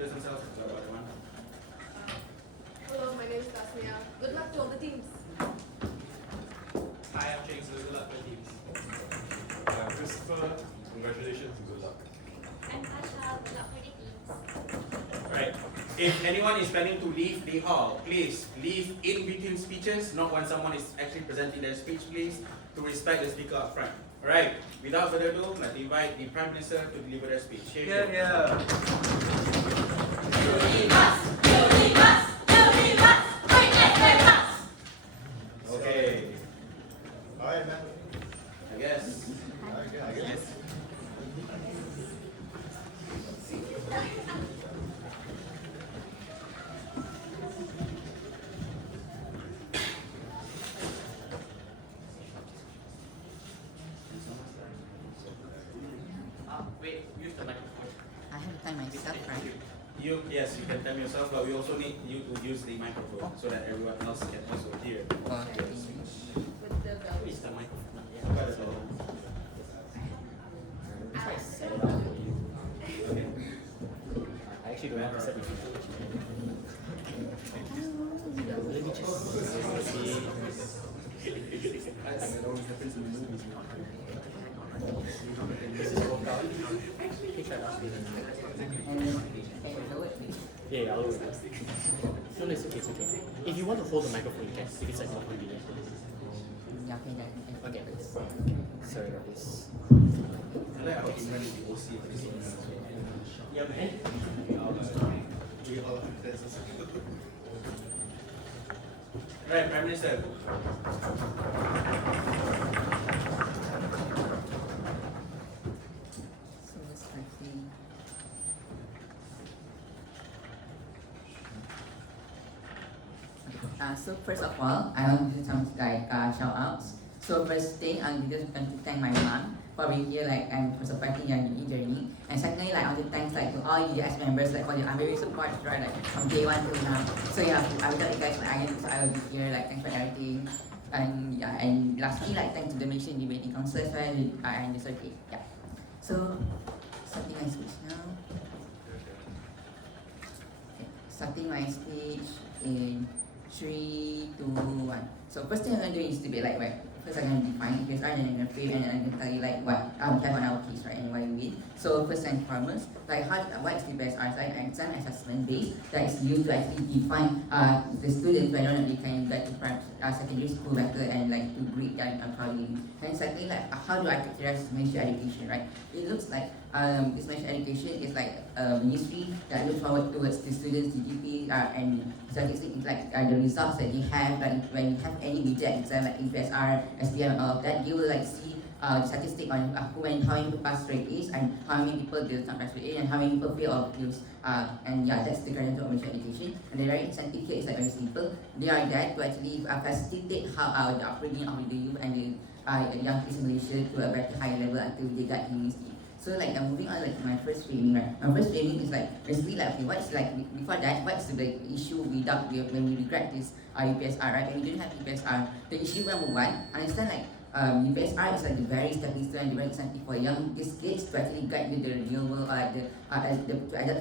introduce themselves. Hello, my name is Tasmia. Good luck to all the teams. Hi, I'm Cheng. So good luck for the teams. Christopher, congratulations and good luck. I'm Tasha, good luck for the teams. Right. If anyone is planning to leave the hall, please leave in between speeches, not when someone is actually presenting their speech, please, to respect the speaker up front. Alright, without further ado, let's invite the Prime Minister to deliver their speech. Here you go. Okay. Alright, man. I guess. I guess. Wait, use the microphone. I have to time myself, right? Yes, you can time yourself, but we also need you to use the microphone so that everyone else can also hear. Okay. With the bell. Is the microphone? Buka the bell. If I set it up for you, Okay. I actually don't have to set it up. Let me just see. This is worked out. Okay, try that. Yeah, I'll lower it. No, it's okay, it's okay. If you want to hold the microphone, you can. If it's like more convenient. Yeah, okay, then. Okay. Sorry about this. I like how Imran is the OC of this one. Yeah, man. Right, Prime Minister. So it's like so first of all, I want to do some shout outs. So first thing, I just want to thank my mom for being here, and for supporting your journey. And secondly, I want to thank to all US members for your unwavering support, right, from day one till now. So yeah, I will tell you guys I will be here. Thanks for everything. And yeah, and lastly, thanks to the Malaysian Debating Council as well, and it's okay. Yeah. So starting my speech now. Okay, starting my speech in 3, 2, 1. So first thing I'm going to do is to be first I'm going to define UPSR, and then I'm going to frame, and then I'm going to tell you what we have on our case, right, and what we mean. So first and foremost, what is UPSR? It's an exam assessment base that is used to actually define the students whether or not they can get to secondary school better and to grade their accordingly. And secondly, how do I characterize Malaysian education, right? It looks like this Malaysian education is a ministry that looks forward towards the students' GDP and statistics, the results that they have. When you have any major exam like UPSR, SPM, all of that, you will see the statistic on who and how many people pass rate is, and how many people do not pass rate, and how many people fail all the fields. And yeah, that's the current of Malaysian education. And the very incentive here is very simple. They are there to actually facilitate how the upbringing of the youth and the young kids in Malaysia to a better higher level until they get university. So moving on to my first framing, right? My first framing is basically what is before that, what is the issue when we regret this UPSR, right? When we don't have UPSR, the issue number one, understand UPSR is the very stepping stone and the very incentive for young kids to actually get into the real world, to adapt to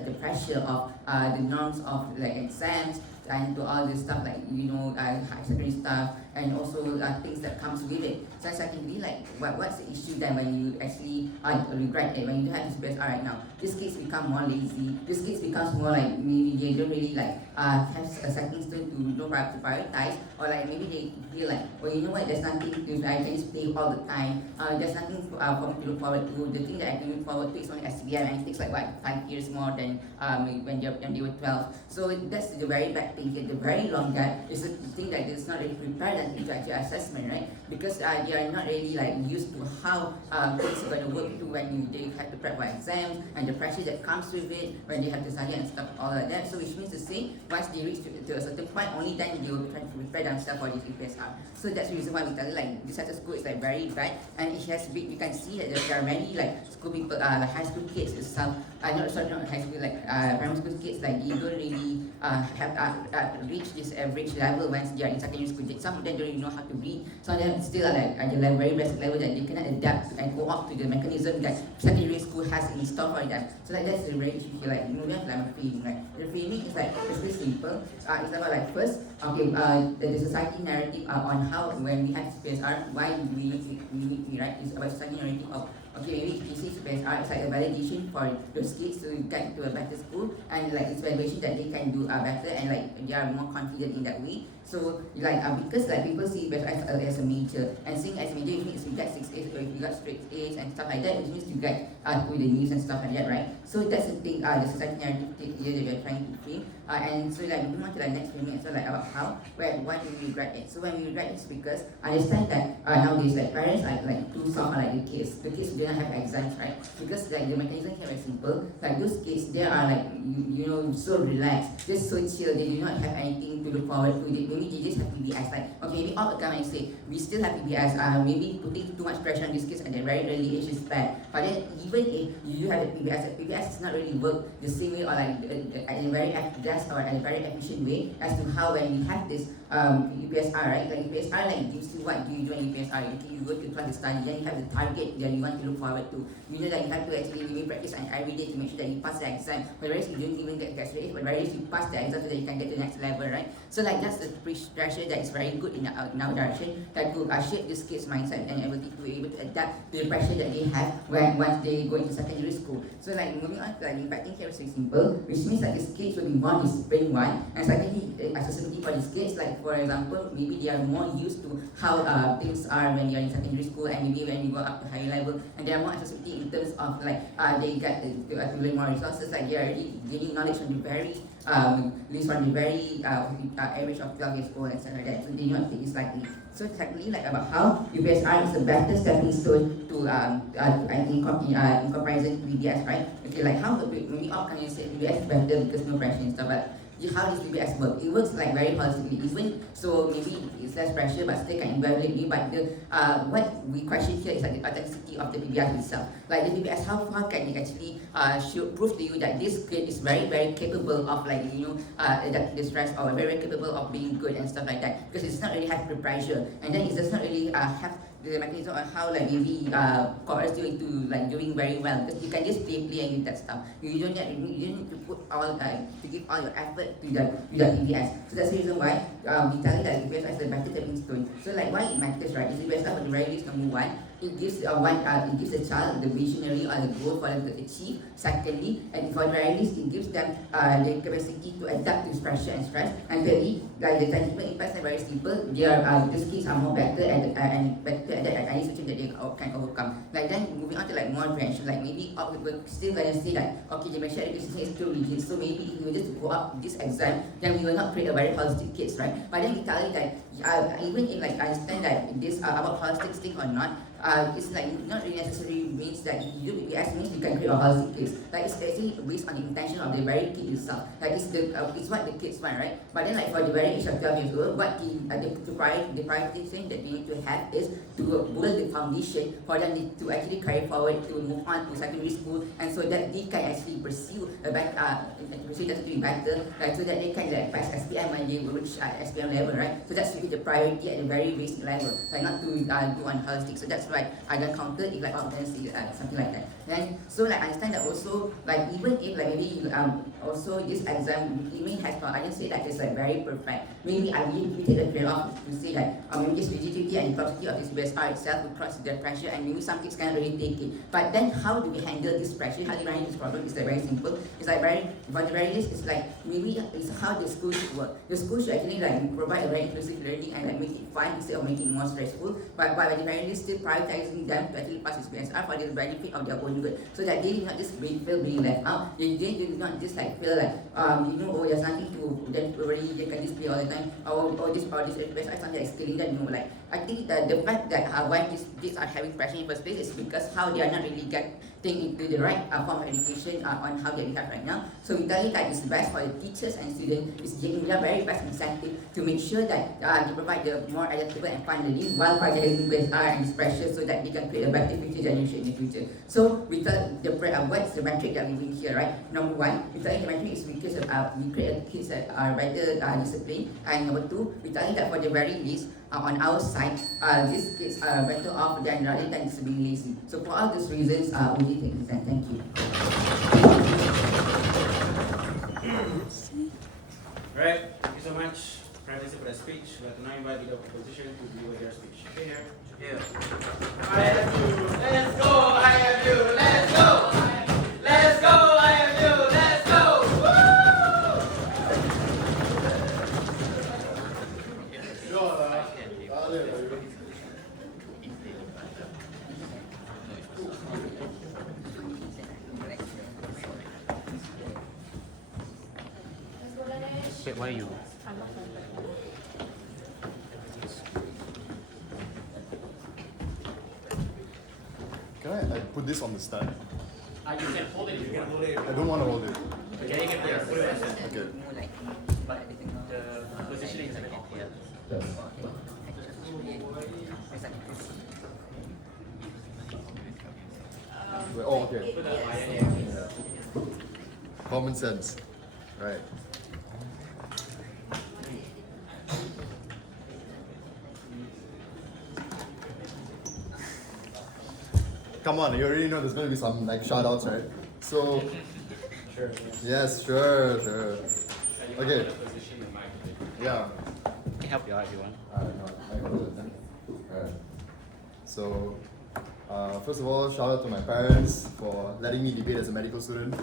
the pressure of the norms of exams and to all this stuff high secondary stuff, and also things that comes with it. So secondly, what's the issue then when you actually regret it, when you don't have this UPSR right now? These kids become more lazy. These kids becomes more maybe they don't really have a second stone to prioritize, or maybe they feel well, you know what, there's nothing to do, I can just play all the time. There's nothing for me to look forward to. The thing that I can look forward to is only SBM, and it takes 5 years more than when they were 12. So that's the very bad thing here. The very long gap is the thing that is not really prepared into actual assessment, right? Because they are not really used to how things are going to work through when they have to prep for exams and the pressure that comes with it when they have to study and stuff, all of that. So which means to say, once they reach to a certain point, only then they will try to prepare themselves for this UPSR. So that's the reason why we tell you this type of school is very bad, and it has been, you can see that there are many school people, high school kids itself not high school, like primary school kids, like they don't really have reach this average level once they are in secondary school. Some of them don't really know how to read. Some of them still are like at the very basic level that they cannot adapt and go up to the mechanism that secondary school has in store for them. So like that's the very tricky. Like we have like framing, right? The framing is like it's very simple. It's about like first, okay, the society narrative on how when we have UPSR, why we need right? It's about society narrative of okay, maybe this is UPSR, it's like a validation for those kids to get to a better school, and like it's validation that they can do better and like they are more confident in that way. So like because like people see UPSR as a major, and seeing as major it means you get 6 A's or if you got straight A's and stuff like that, it means you get to the news and stuff like that, right? So that's the thing, the society narrative here that we are trying to frame. And so like moving on to the next framing, so like about how, why do we regret it? So when we regret it's because I understand that nowadays like parents are like too soft on like the kids do not have exams, right? Because like the mechanism here is simple. Like those kids, they are like you know so relaxed, just so chill. They do not have anything to look forward to. Maybe they just have PBS. Like okay, maybe all the time I say we still have PBS. Maybe putting too much pressure on these kids at a very early age is bad. But then even if you have the PBS is not really work the same way or like at a very fast or at a very efficient way as to how when we have this UPSR, right? Like UPSR like gives you what do you do in UPSR? You go to class to study, then you have the target that you want to look forward to. You know that you have to actually really practice and every day to make sure that you pass the exam. But whereas you don't even get straight A's, but whereas you pass the exam so that you can get to the next level, right? So like that's the pressure that is very good in our direction that could shape this kids' mindset and ability to be able to adapt to the pressure that they have when once they go into secondary school. So like moving on to like impacting here is very simple, which means that these kids will be more disciplined one, and secondly accessibility for these kids, like for example, maybe they are more used to how things are when they are in secondary school and maybe when you go up to higher level, and they are more accessibility in terms of like they get to learn more resources, like they are already gaining knowledge from the very least from the very average of 12 years old and stuff like that, so they do not take it slightly. So technically like about how UPSR is a better stepping stone to in comparison to BBS, right? Okay, like how maybe all can you say BBS is better because no pressure and stuff, but how does BBS work? It works like very holistically. Even so, maybe it's less pressure, but still can evaluate you. But the what we question here is like the authenticity of the BBS itself. Like the BBS, how can it actually prove to you that this kid is very capable of like adapt the stress or very capable of being good and stuff like that. Because it's not really have the pressure, and then it does not really have the mechanism on how like maybe coerce you into like doing very well, because you can just play and do that stuff. You don't need to put all to give all your effort to the EBS. So that's the reason why we tell you that EBS is a better stepping stone. So like why it matters, right? Is EBS for the very least number one. It gives it gives the child the visionary or the goal for them to achieve. Secondly, and for the very least, it gives them the capacity to adapt to pressure and stress. And thirdly, like the tangible impacts are very simple. These kids are more better and better at any situation that they can overcome. Like then moving on to like more prevention, like maybe we're still gonna say that okay, the Malaysian education system is too rigid. So maybe if we just go up this exam, then we will not create a very holistic kids, right? But then we tell you that even if like I understand that this about holistic thing or not. It's like not really necessarily means that you do BBS means you can create a holistic kids. Like it's actually based on the intention of the very kid itself. Like it's what the kids want, right? But then like for the very age of 12 years old, what the priority thing that they need to have is to build the foundation for them to actually carry forward to move on to secondary school, and so that they can actually pursue a better pursue that to be better, like so that they can like pass SPM when they reach SPM level, right? So that's really the priority at the very basic level, like not to do on holistic. So that's why I can counter if like obviously something like that. Then so like I understand that also like even if like maybe also this exam it may have I didn't say that it's like very perfect. Maybe I need to take the trade-off to say that maybe this rigidity and complexity of this UPSR itself will cross the pressure, and maybe some kids can't really take it. But then how do we handle this pressure? How do we handle this problem? It's like very simple. It's like for the very least, it's like maybe it's how the school should work. The school should actually like provide a very inclusive learning and like make it fun instead of making it more stressful. But at the very least, still prioritizing them to actually pass this UPSR for the benefit of their own good, so that they do not just feel being left out. They do not just like feel like there's nothing to then worry, they can just play all the time. This UPSR is something that's killing them. Like I think that the fact that why these kids are having pressure in the first place is because how they are not really think into the right form of education on how we have right now. So we tell you that it's best for the teachers and students. It's giving their very best incentive to make sure that they provide the more adaptable and fun learning while providing UPSR and this pressure so that they can create a better future generation in the future. So we tell what's the metric that we bring here, right? Number one, we tell you the metric is because of, we create kids that are better disciplined. And number two, we tell you that for the very least, on our side, these kids are better off than rather than just being lazy. So for all these reasons, we need to extend. Thank you. Alright, thank you so much, Prime Minister, for that speech. We'd like to now invite the opposition to deliver their speech. Okay, here. I have you, let's go, I have you, let's go! Let's go, I have you, let's go! Let's go, Dhanesh. Wait, why are you? Can I put this on the stand? You can hold it if you want. Hold it. I don't want to hold it. Okay, you can put it on the stand. Okay. More like, But the positioning is like awkward. Yes. Wait, oh, okay. Put the wire here. Common sense. Right. Come on, you already know there's going to be some like shout outs, right? So, Sure. yes, sure. Okay. Yeah. I can help you out if you want. Alright. So, first of all, shout out to my parents for letting me debate as a medical student.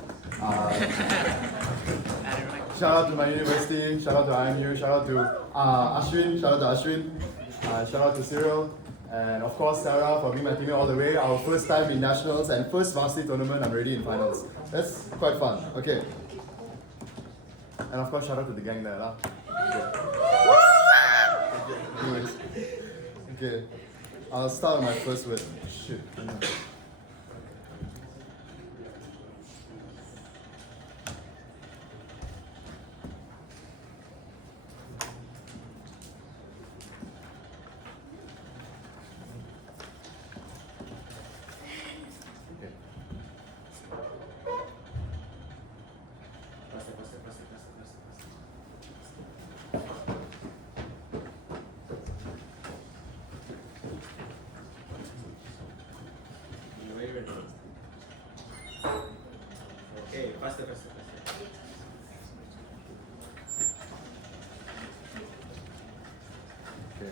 Shout out to my university, shout out to IMU, shout out to Ashwin, shout out to Cyril, and of course Sarah for being my teammate all the way. Our first time in nationals and first varsity tournament, I'm already in finals. That's quite fun. Okay. And of course, shout out to the gang there. Lah. Okay. Anyways. Okay. I'll start with my first word. Shit. Okay, faster. Okay.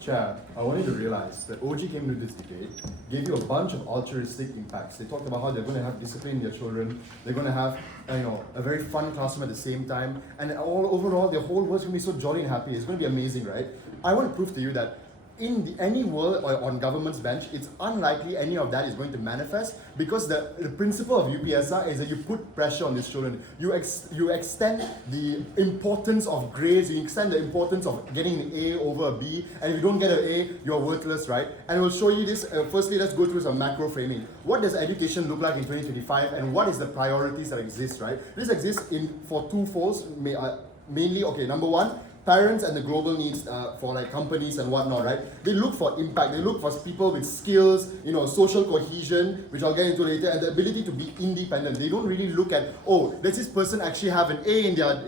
Chair, I want you to realize that OG came to this debate, gave you a bunch of altruistic impacts. They talked about how they're going to have discipline in their children, they're going to have a very fun classroom at the same time, and overall their whole world's going to be so jolly and happy. It's going to be amazing, right? I want to prove to you that in any world or on government's bench, it's unlikely any of that is going to manifest because the principle of UPSR is that you put pressure on these children. You extend the importance of grades, you extend the importance of getting an A over a B, and if you don't get an A, you're worthless, right? And we'll show you this. Firstly, let's go through some macro framing. What does education look like in 2025, and what is the priorities that exist, right? This exists for two folds, mainly, okay, number one, parents and the global needs for like companies and whatnot, right? They look for impact. They look for people with skills, social cohesion, which I'll get into later, and the ability to be independent. They don't really look at, does this person actually have an A in their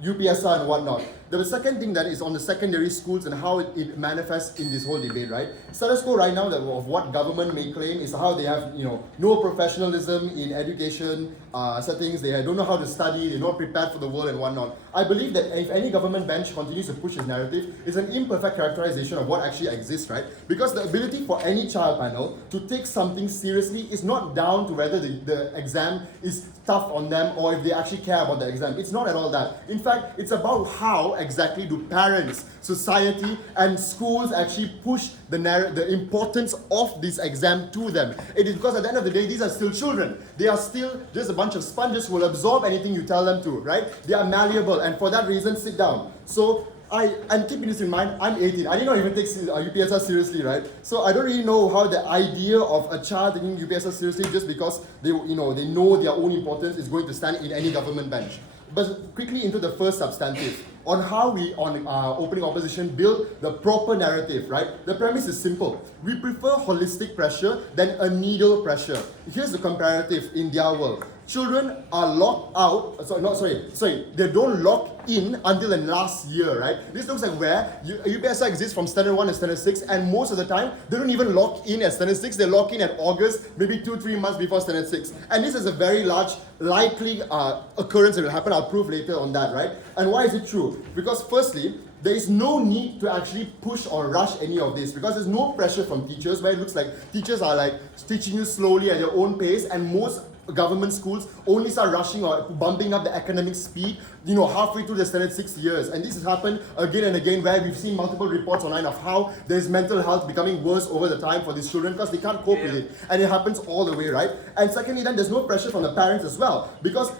UPSR and whatnot. The second thing that is on the secondary schools and how it manifests in this whole debate, right? Status quo right now of what government may claim is how they have, no professionalism in education settings. They don't know how to study. They're not prepared for the world and whatnot. I believe that if any government bench continues to push this narrative, it's an imperfect characterization of what actually exists, right? Because the ability for any child panel to take something seriously is not down to whether the exam is tough on them or if they actually care about the exam. It's not at all that. In fact, it's about how exactly do parents, society, and schools actually push the importance of this exam to them. It is because at the end of the day, these are still children. They are still just a bunch of sponges who will absorb anything you tell them to, right? They are malleable, and for that reason, sit down. So, and keep this in mind, I'm 18. I did not even take UPSR seriously, right? So I don't really know how the idea of a child taking UPSR seriously just because they know their own importance is going to stand in any government bench. But quickly into the first substantive on how we, on opening opposition, build the proper narrative, right? The premise is simple. We prefer holistic pressure than a needle pressure. Here's the comparative in their world. Children are locked out, they don't lock in until the last year, right? This looks like where UPSR exists from standard 1 to standard 6, and most of the time, they don't even lock in at standard 6, they lock in at August, maybe 2-3 months before standard 6. And this is a very large, likely occurrence that will happen. I'll prove later on that, right? And why is it true? Because firstly, there is no need to actually push or rush any of this because there's no pressure from teachers where it looks like teachers are like teaching you slowly at their own pace, and most government schools only start rushing or bumping up the academic speed, halfway through the standard 6 years. And this has happened again and again where we've seen multiple reports online of how there's mental health becoming worse over the time for these children because they can't cope with it. And it happens all the way, right? And secondly, then there's no pressure from the parents as well because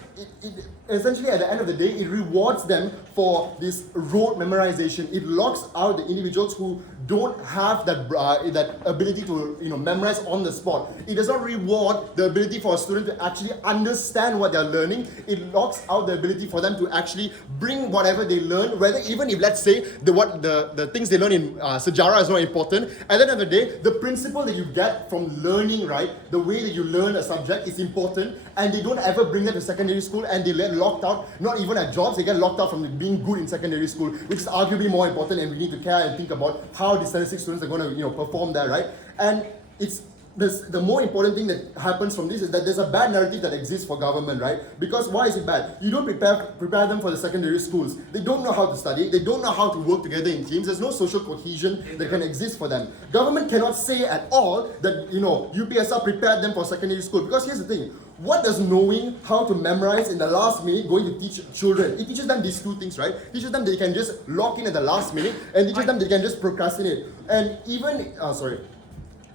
it essentially at the end of the day, it rewards them for this rote memorization. It locks out the individuals who don't have that ability to memorize on the spot. It does not reward the ability for a student to actually understand what they're learning. It locks out the ability for them to actually bring whatever they learn, whether even if let's say the things they learn in Sejarah is not important. At the end of the day, the principle that you get from learning, right, the way that you learn a subject is important, and they don't ever bring that to secondary school, and they get locked out, not even at jobs, they get locked out from being good in secondary school, which is arguably more important, and we need to care and think about how the standard 6 students are going to perform there, right? And it's the more important thing that happens from this is that there's a bad narrative that exists for government, right? Because why is it bad? You don't prepare them for the secondary schools. They don't know how to study. They don't know how to work together in teams. There's no social cohesion that can exist for them. Government cannot say at all that, UPSR prepared them for secondary school. Because here's the thing. What does knowing how to memorize in the last minute going to teach children? It teaches them these two things, right? It teaches them they can just lock in at the last minute, and teaches them they can just procrastinate. And even,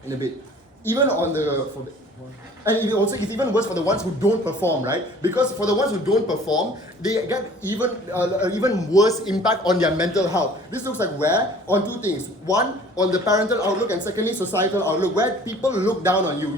in a bit. Even on and it's even worse for the ones who don't perform, right? Because for the ones who don't perform, they get even worse impact on their mental health. This looks like where? On two things. One, on the parental outlook, and secondly, societal outlook, where people look down on you.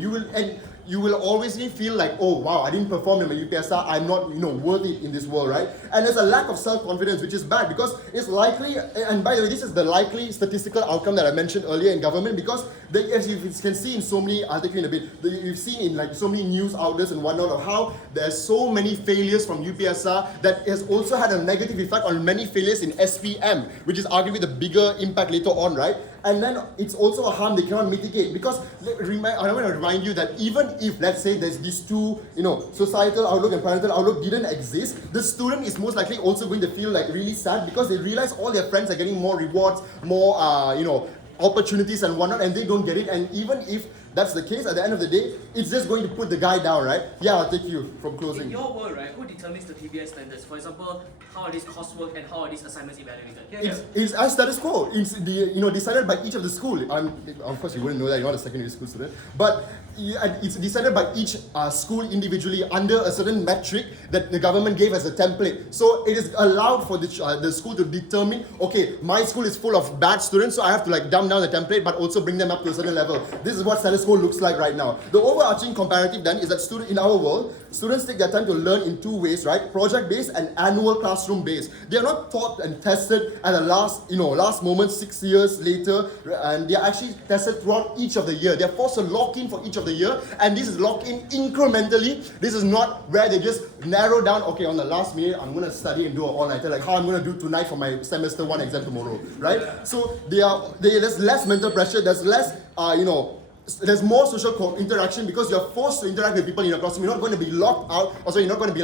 You will always feel like, oh wow, I didn't perform in my UPSR, I'm not worth it in this world, right? And there's a lack of self-confidence, which is bad because it's likely, and by the way, this is the likely statistical outcome that I mentioned earlier in government, because as you can see in so many, I'll take you in a bit, you've seen in so many news outlets and whatnot of how there's so many failures from UPSR that has also had a negative effect on many failures in SPM, which is arguably the bigger impact later on, right? And then it's also a harm they cannot mitigate because I want to remind you that even if, let's say, there's these two, societal outlook and parental outlook didn't exist, the student is most likely also going to feel like really sad because they realize all their friends are getting more rewards, more, opportunities and whatnot, and they don't get it. And even if that's the case, at the end of the day, it's just going to put the guy down, right? Yeah, I'll take you from closing. In your world, right, who determines the TBS standards? For example, how are these coursework and how are these assignments evaluated? It's as status quo. It's decided by each of the school. Of course, you wouldn't know that, you're not a secondary school student. But it's decided by each school individually under a certain metric that the government gave as a template. So it is allowed for the school to determine, okay, my school is full of bad students, so I have to dumb down the template but also bring them up to a certain level. This is what status quo looks like right now. The overarching comparative then is that in our world, students take their time to learn in two ways, right? Project-based and annual classroom-based. They are not taught and tested at the last moment 6 years later, and they are actually tested throughout each of the year. They are forced to lock in for each of the year, and this is locked in incrementally. This is not where they just narrow down, okay, on the last minute, I'm going to study and do an all-nighter, like how I'm going to do tonight for my semester 1 exam tomorrow, right? So there's less mental pressure, there's less, there's more social interaction because you're forced to interact with people in your classroom. You're not going to be locked out, also you're not going to be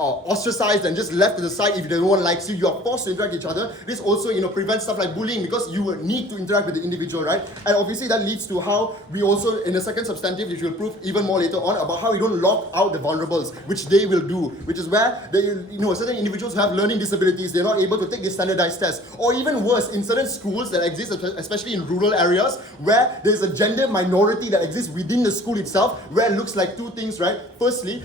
ostracized and just left to the side if no one likes you. You are forced to interact with each other. This also prevents stuff like bullying because you need to interact with the individual, right? And obviously that leads to how we also, in the second substantive, which we'll prove even more later on, about how we don't lock out the vulnerables, which they will do, which is where certain individuals who have learning disabilities, they're not able to take the standardized tests, or even worse, in certain schools that exist, especially in rural areas, where there's a gender gender minority that exists within the school itself, where it looks like two things, right? Firstly,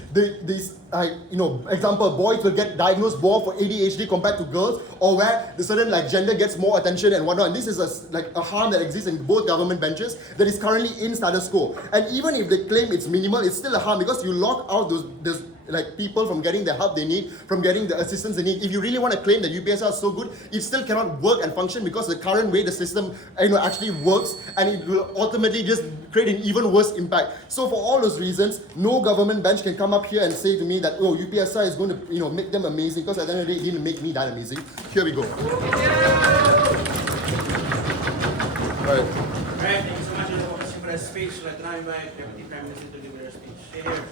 example, boys will get diagnosed more for ADHD compared to girls, or where the certain gender gets more attention and whatnot. And this is a harm that exists in both government benches that is currently in status quo. And even if they claim it's minimal, it's still a harm because you lock out those people from getting the help they need, from getting the assistance they need. If you really want to claim that UPSR is so good, it still cannot work and function because the current way the system actually works, and it will ultimately just create an even worse impact. So for all those reasons, no government bench can come up here and say to me that UPSR is going to make them amazing, because at the end of the day, it didn't make me that amazing. Here we go. Alright. Alright, thank you so much for that speech. Let's now invite Deputy Prime Minister to give their speech. Stay here.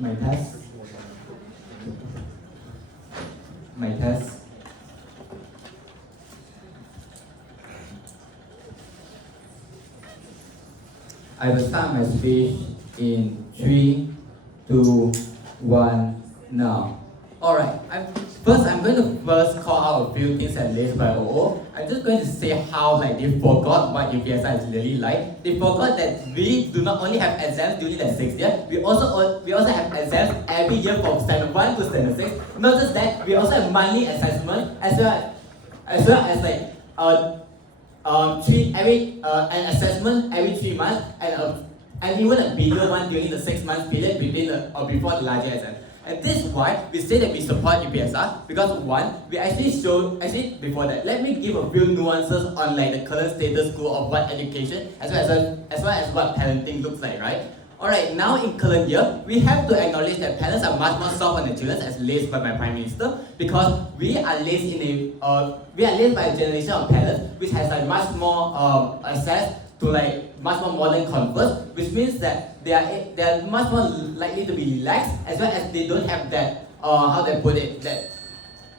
My test. I will start my speech in 3, 2, 1, now. Alright, I'm going to call out a few things that raised by OO. I'm just going to say how they forgot what UPSR is really like. They forgot that we do not only have exams during the 6th year, we also have exams every year from standard 1 to standard 6. Not just that, we also have monthly assessment as well as an assessment every 3 months and even a bigger one during the 6 month period before the larger exam. And this is why we say that we support UPSR, because one, before that, let me give a few nuances on the current status quo of what education as well as what parenting looks like, right? Alright, now in current year, we have to acknowledge that parents are much more soft on the children, as raised by my Prime Minister, because we are raised by a generation of parents which has much more access to much more modern comforts, which means that they are much more likely to be relaxed, as well as they don't have that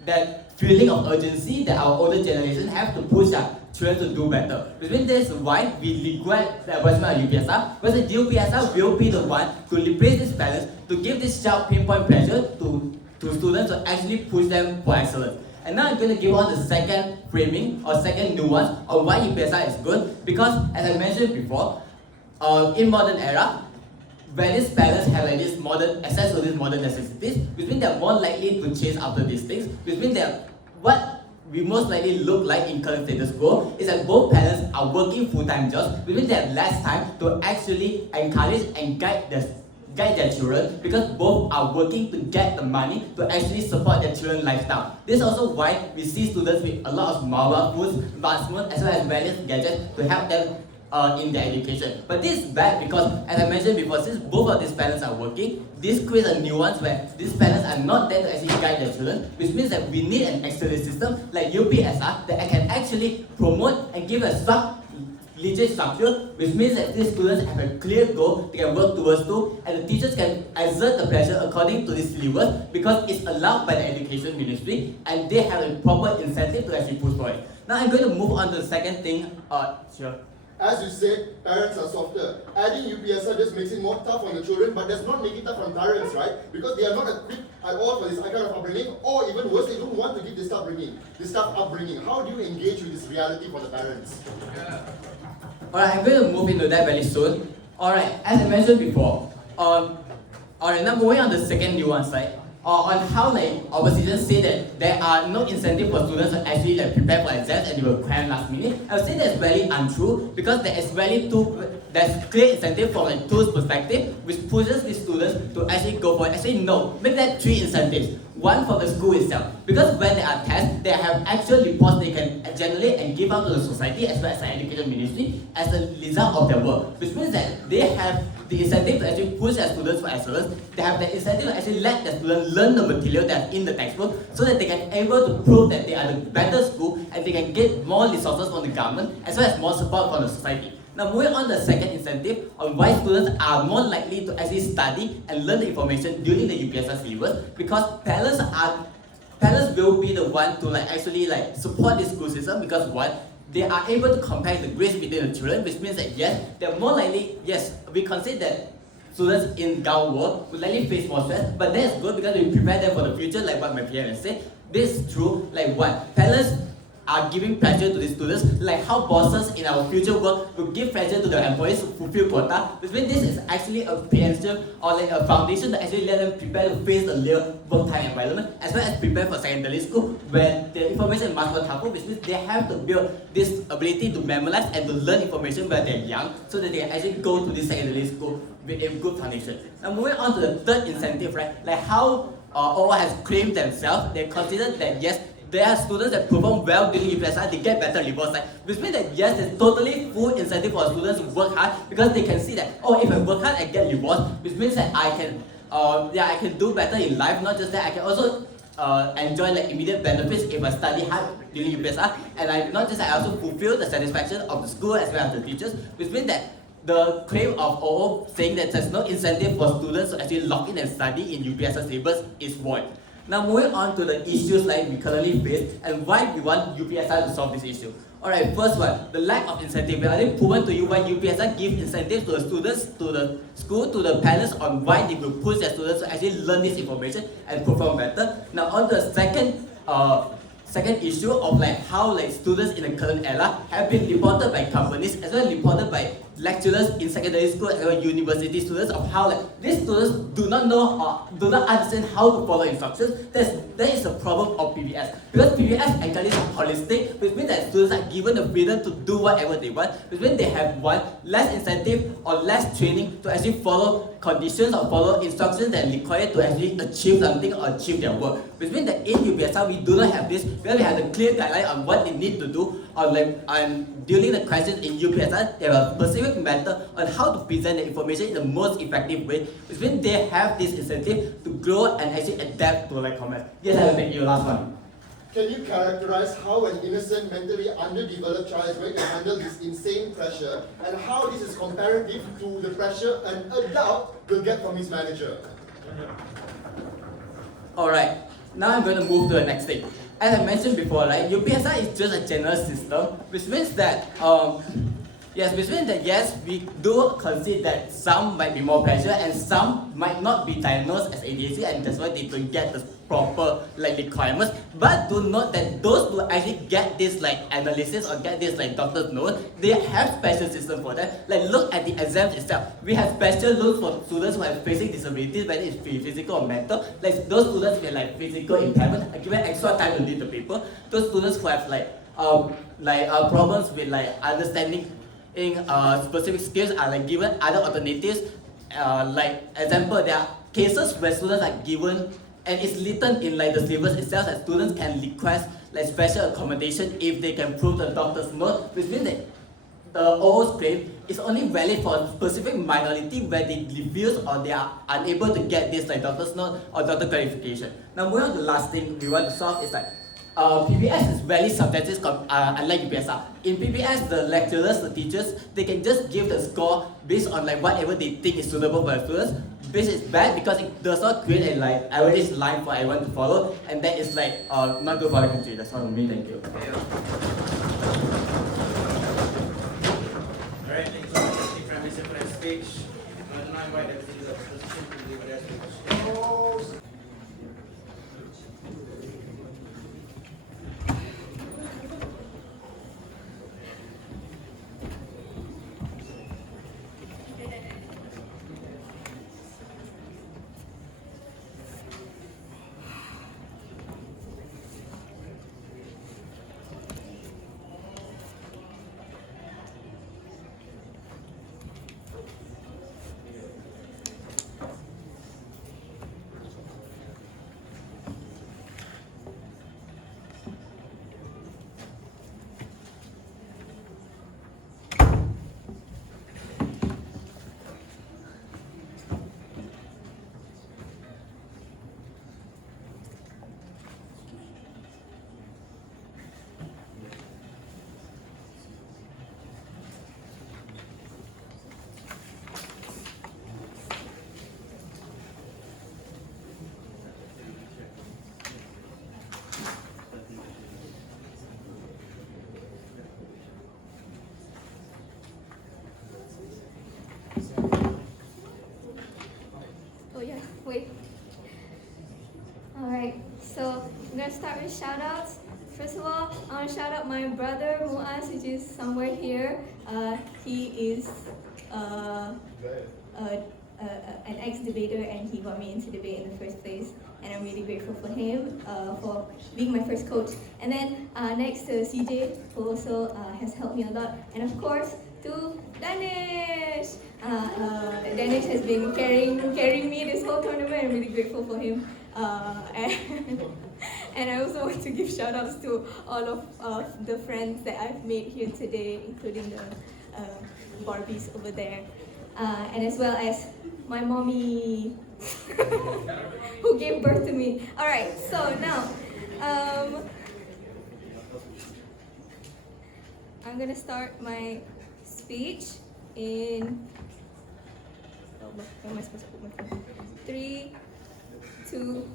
that feeling of urgency that our older generation have to push their children to do better. Which means this is why we regret the abolishment of UPSR, because the UPSR will be the one to replace this balance, to give this sharp pinpoint pressure to students to actually push them for excellence. And now I'm going to give on the second framing or second nuance of why UPSR is good, because as I mentioned before, in modern era, where these parents have this modern access to these modern necessities, which means they're more likely to chase after these things, which means that what we most likely look like in current status quo is that both parents are working full-time jobs, which means they have less time to actually encourage and guide their children, because both are working to get the money to actually support their children's lifestyle. This is also why we see students with a lot of mobile phones, smartphones, as well as various gadgets to help them in their education. But this is bad because, as I mentioned before, since both of these parents are working, this creates a nuance where these parents are not there to actually guide their children, which means that we need an external system like UPSR that can actually promote and give a legit structure, which means that these students have a clear goal they can work towards to, and the teachers can exert the pressure according to this syllabus because it's allowed by the education ministry and they have a proper incentive to actually push for it. Now I'm going to move on to the second thing. Sure. As you said, parents are softer. Adding UPSR just makes it more tough on the children, but does not make it tough on parents, right? Because they are not equipped at all for this kind of upbringing, or even worse, they don't want to give this tough upbringing. How do you engage with this reality for the parents? Alright, I'm going to move into that very soon. Alright, as I mentioned before, alright, now moving on to the second nuance, on how opposition say that there are no incentive for students to actually prepare for exams and they will cram last minute. I would say that's very untrue, because there's clear incentive from two's perspective, which pushes the students to actually go for it. Actually no, make that 3 incentives. One for the school itself, because when there are tests, they have actual reports they can generate and give out to the society as well as the education ministry as a result of their work, which means that they have the incentive to actually push their students for excellence. They have the incentive to actually let the students learn the material that's in the textbook so that they can able to prove that they are the better school and they can get more resources from the government as well as more support from the society. Now moving on to the second incentive on why students are more likely to actually study and learn the information during the UPSR syllabus, because parents will be the one to actually support this school system, because one, they are able to compare the grades between the children, which means that yes, they're more likely, yes, we consider that students in Gao world will likely face more stress, but that's good because we prepare them for the future, like what my parents said. This is true, like what? Parents are giving pressure to the students, like how bosses in our future work will give pressure to their employees to fulfill quota, which means this is actually a prevention or like a foundation that actually let them prepare to face the real work time environment, as well as prepare for secondary school, where the information is much more tougher, which means they have to build this ability to memorize and to learn information when they're young, so that they can actually go to this secondary school with a good foundation. Now moving on to the third incentive, right? Like how OO has claimed themselves, they consider that yes, there are students that perform well during UPSR, they get better rewards, which means that yes, there's totally full incentive for students to work hard, because they can see that, oh, if I work hard, I get rewards, which means that I can do better in life. Not just that, I can also enjoy immediate benefits if I study hard during UPSR, and I also fulfill the satisfaction of the school as well as the teachers, which means that the claim of OO saying that there's no incentive for students to actually log in and study in UPSR syllabus is void. Now moving on to the issues we currently face and why we want UPSR to solve this issue. Alright, first one, the lack of incentive. We already proven to you why UPSR gives incentives to the students, to the school, to the parents on why they will push their students to actually learn this information and perform better. Now on to the second issue of how students in the current era have been reported by companies as well as reported by lecturers in secondary school as well as university students of how these students do not know or do not understand how to follow instructions. That is a problem of PBS, because PBS actually is holistic, which means that students are given the freedom to do whatever they want, which means they have less incentive or less training to actually follow conditions or follow instructions that are required to actually achieve something or achieve their work. Which means that in UPSR we do not have this, where we have a clear guideline on what they need to do, or during the questions in UPSR, there are specific method on how to present the information in the most effective way, which means they have this incentive to grow and actually adapt to comments. Yes, I will take your last one. Can you characterize how an innocent, mentally underdeveloped child is going to handle this insane pressure, and how this is comparative to the pressure an adult will get from his manager? Alright, now I'm going to move to the next thing. As I mentioned before, UPSR is just a general system, which means that yes, we do concede that some might be more pressure and some might not be diagnosed as ADHD, and that's why they don't get the proper requirements. But do note that those who actually get this analysis or get this doctor's note, they have special system for that. Look at the exams itself. We have special loans for students who are facing disabilities, whether it's physical or mental. Those students with physical impairment are given extra time to read the paper. Those students who have problems with understanding in specific skills are given other alternatives. Example, there are cases where students are given, and it's written in the syllabus itself, that students can request special accommodation if they can prove the doctor's note, which means that the OO's claim is only valid for a specific minority where they refuse or they are unable to get this doctor's note or doctor qualification. Now moving on to the last thing we want to solve is PBS is very subjective, unlike UPSR. In PBS, the lecturers, the teachers, they can just give the score based on whatever they think is suitable for the students. This is bad because it does not create a average line for everyone to follow, and that is not good for the country. That's all from me. Thank you. Alright, thank you so much, Chief Prime Minister, for that speech. Now I invite everything to the position to deliver their speech. Alright, so I'm gonna start with shout outs. First of all, I want to shout out my brother Muaz, which is somewhere here. He is an ex-debater and he got me into debate in the first place. And I'm really grateful for him for being my first coach. And then next to CJ, who also has helped me a lot. And of course, to Dhanesh. Dhanesh has been carrying me this whole tournament. I'm really grateful for him. And I also want to give shout outs to all of the friends that I've made here today, including the Barbies over there. And as well as my mommy who gave birth to me. Alright, so now I'm gonna start my speech in where am I supposed to put my phone? 3, 2,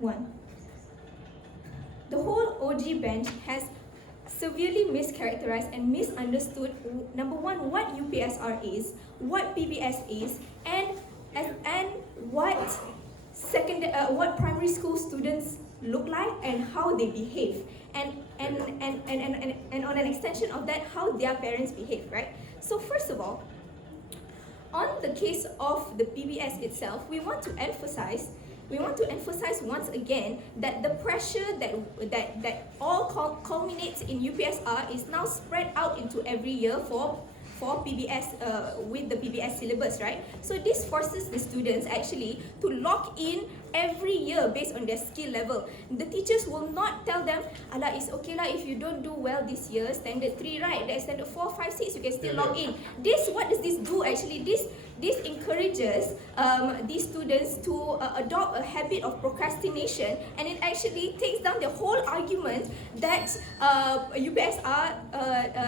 1. The whole OG bench has severely mischaracterized and misunderstood, number one, what UPSR is, what PBS is, and what what primary school students look like and how they behave, and on an extension of that, how their parents behave, right? So first of all, on the case of the PBS itself, we want to emphasize once again that the pressure that all culminates in UPSR is now spread out into every year for PBS with the PBS syllabus, right? So this forces the students actually to lock in every year based on their skill level. The teachers will not tell them, "Ala, it's okay lah if you don't do well this year, standard 3, right? There's standard 4, 5, 6, you can still log in." What does this do actually? This encourages these students to adopt a habit of procrastination, and it actually takes down the whole argument that UPSR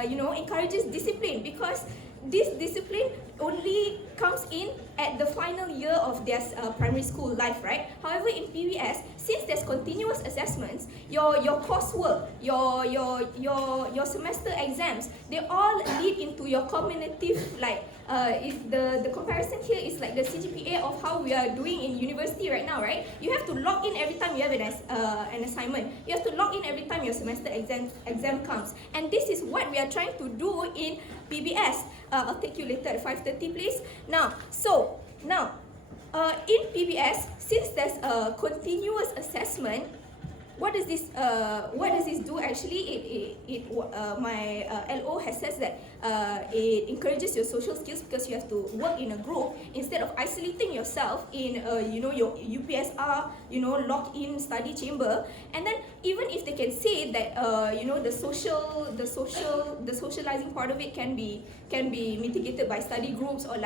encourages discipline, because this discipline only comes in at the final year of their primary school life, right? However, in PBS, since there's continuous assessments, your coursework, your semester exams, they all lead into your cumulative, if the comparison here is like the CGPA of how we are doing in university right now, right? You have to log in every time you have an assignment. You have to log in every time your semester exam comes. And this is what we are trying to do in PBS. I'll take you later at 5:30, please. Now, in PBS, since there's a continuous assessment, what does this do actually? My LO has said that it encourages your social skills, because you have to work in a group instead of isolating yourself in your UPSR lock-in study chamber. And then even if they can say that the socializing part of it can be mitigated by study groups, or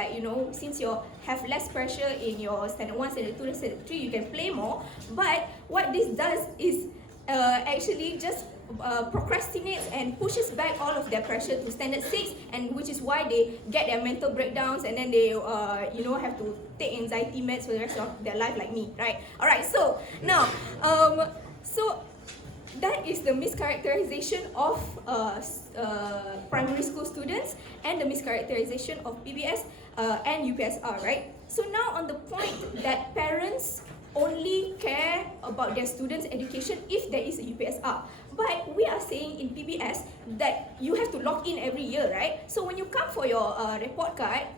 since you have less pressure in your standard 1, standard 2, and standard 3, you can play more. But what this does is actually just procrastinates and pushes back all of their pressure to standard 6, and which is why they get their mental breakdowns, and then they have to take anxiety meds for the rest of their life, like me, right? Alright, so now so that is the mischaracterization of primary school students and the mischaracterization of PBS and UPSR, right? So now on the point that parents only care about their students' education if there is a UPSR. But we are saying in PBS that you have to log in every year, right? So when you come for your report card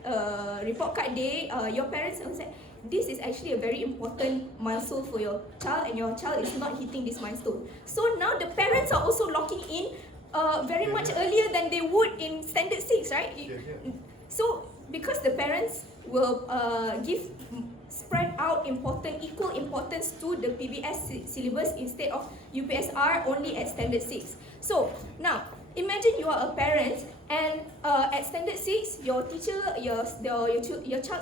day, your parents will say, this is actually a very important milestone for your child, and your child is not hitting this milestone. So now the parents are also logging in very much earlier than they would in standard 6, right? So because the parents will spread out equal importance to the PBS syllabus instead of UPSR only at standard 6. So now imagine you are a parent, and at standard 6, your child's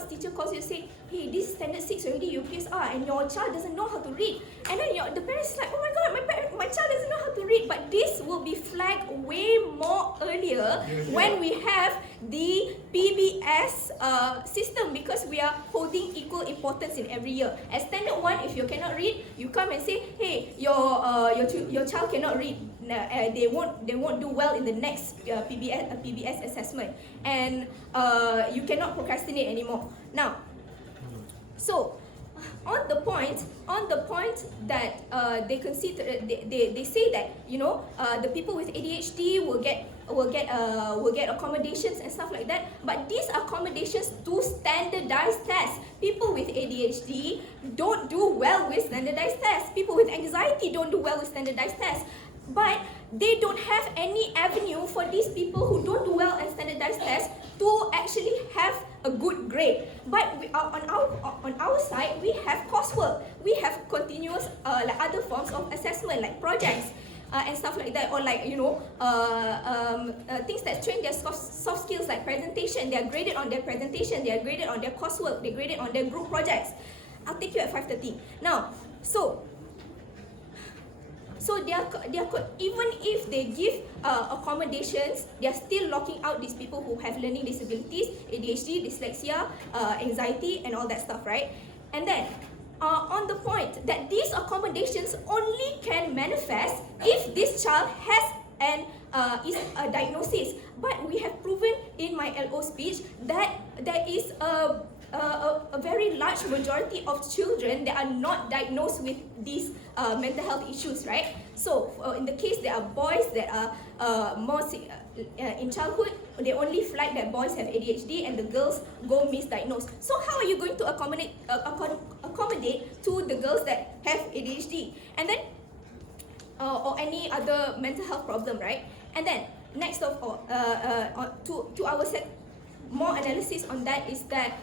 teacher calls you and say, "Hey, this is standard 6 already, UPSR," and your child doesn't know how to read. And then the parents is like, "Oh my god, my child doesn't know how to read." But this will be flagged way more earlier when we have the PBS system, because we are holding equal importance in every year. At standard 1, if you cannot read, you come and say, "Hey, your child cannot read." they won't do well in the next PBS assessment, and you cannot procrastinate anymore. Now, so on the point that they consider, they say that the people with ADHD will get accommodations and stuff like that, but these accommodations to standardized tests. People with ADHD don't do well with standardized tests. People with anxiety don't do well with standardized tests. But they don't have any avenue for these people who don't do well in standardized tests to actually have a good grade. But on our side, we have coursework. We have continuous like other forms of assessment, like projects. And stuff like that, or like things that train their soft skills, like presentation. They are graded on their presentation. They are graded on their coursework. They are graded on their group projects. I'll take you at 5:30. Now, so they are even if they give accommodations, they are still locking out these people who have learning disabilities, ADHD, dyslexia, anxiety, and all that stuff, right? And then, on the point that these accommodations only can manifest if this child has is a diagnosis. But we have proven in my LO speech that there is a very large majority of children that are not diagnosed with these mental health issues, right? So in the case there are boys that are more in childhood, they only flag that boys have ADHD and the girls go misdiagnosed. So how are you going to accommodate to the girls that have ADHD and then or any other mental health problem, right? And then next of all, to our more analysis on that is that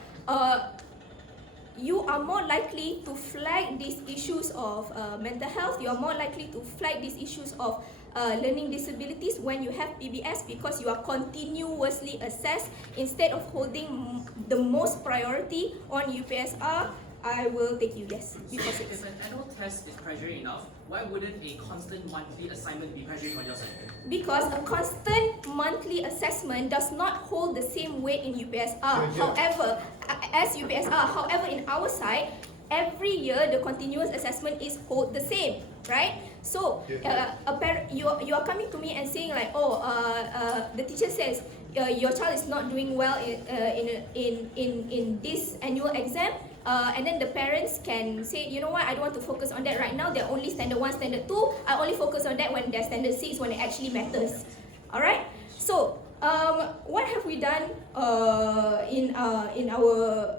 you are more likely to flag these issues of mental health. You are more likely to flag these issues of learning disabilities when you have PBS, because you are continuously assessed instead of holding the most priority on UPSR. I will take you, yes, before 6. If an annual test is pressuring enough, why wouldn't a constant monthly assignment be pressuring on your side? Because a constant monthly assessment does not hold the same weight in UPSR. However, in our side, every year the continuous assessment is hold the same, right? So, you are coming to me and saying like, the teacher says your child is not doing well in this annual exam. And then the parents can say, you know what, I don't want to focus on that right now. They're only standard 1, standard 2. I only focus on that when they're standard 6, when it actually matters. Alright? So, what have we done in our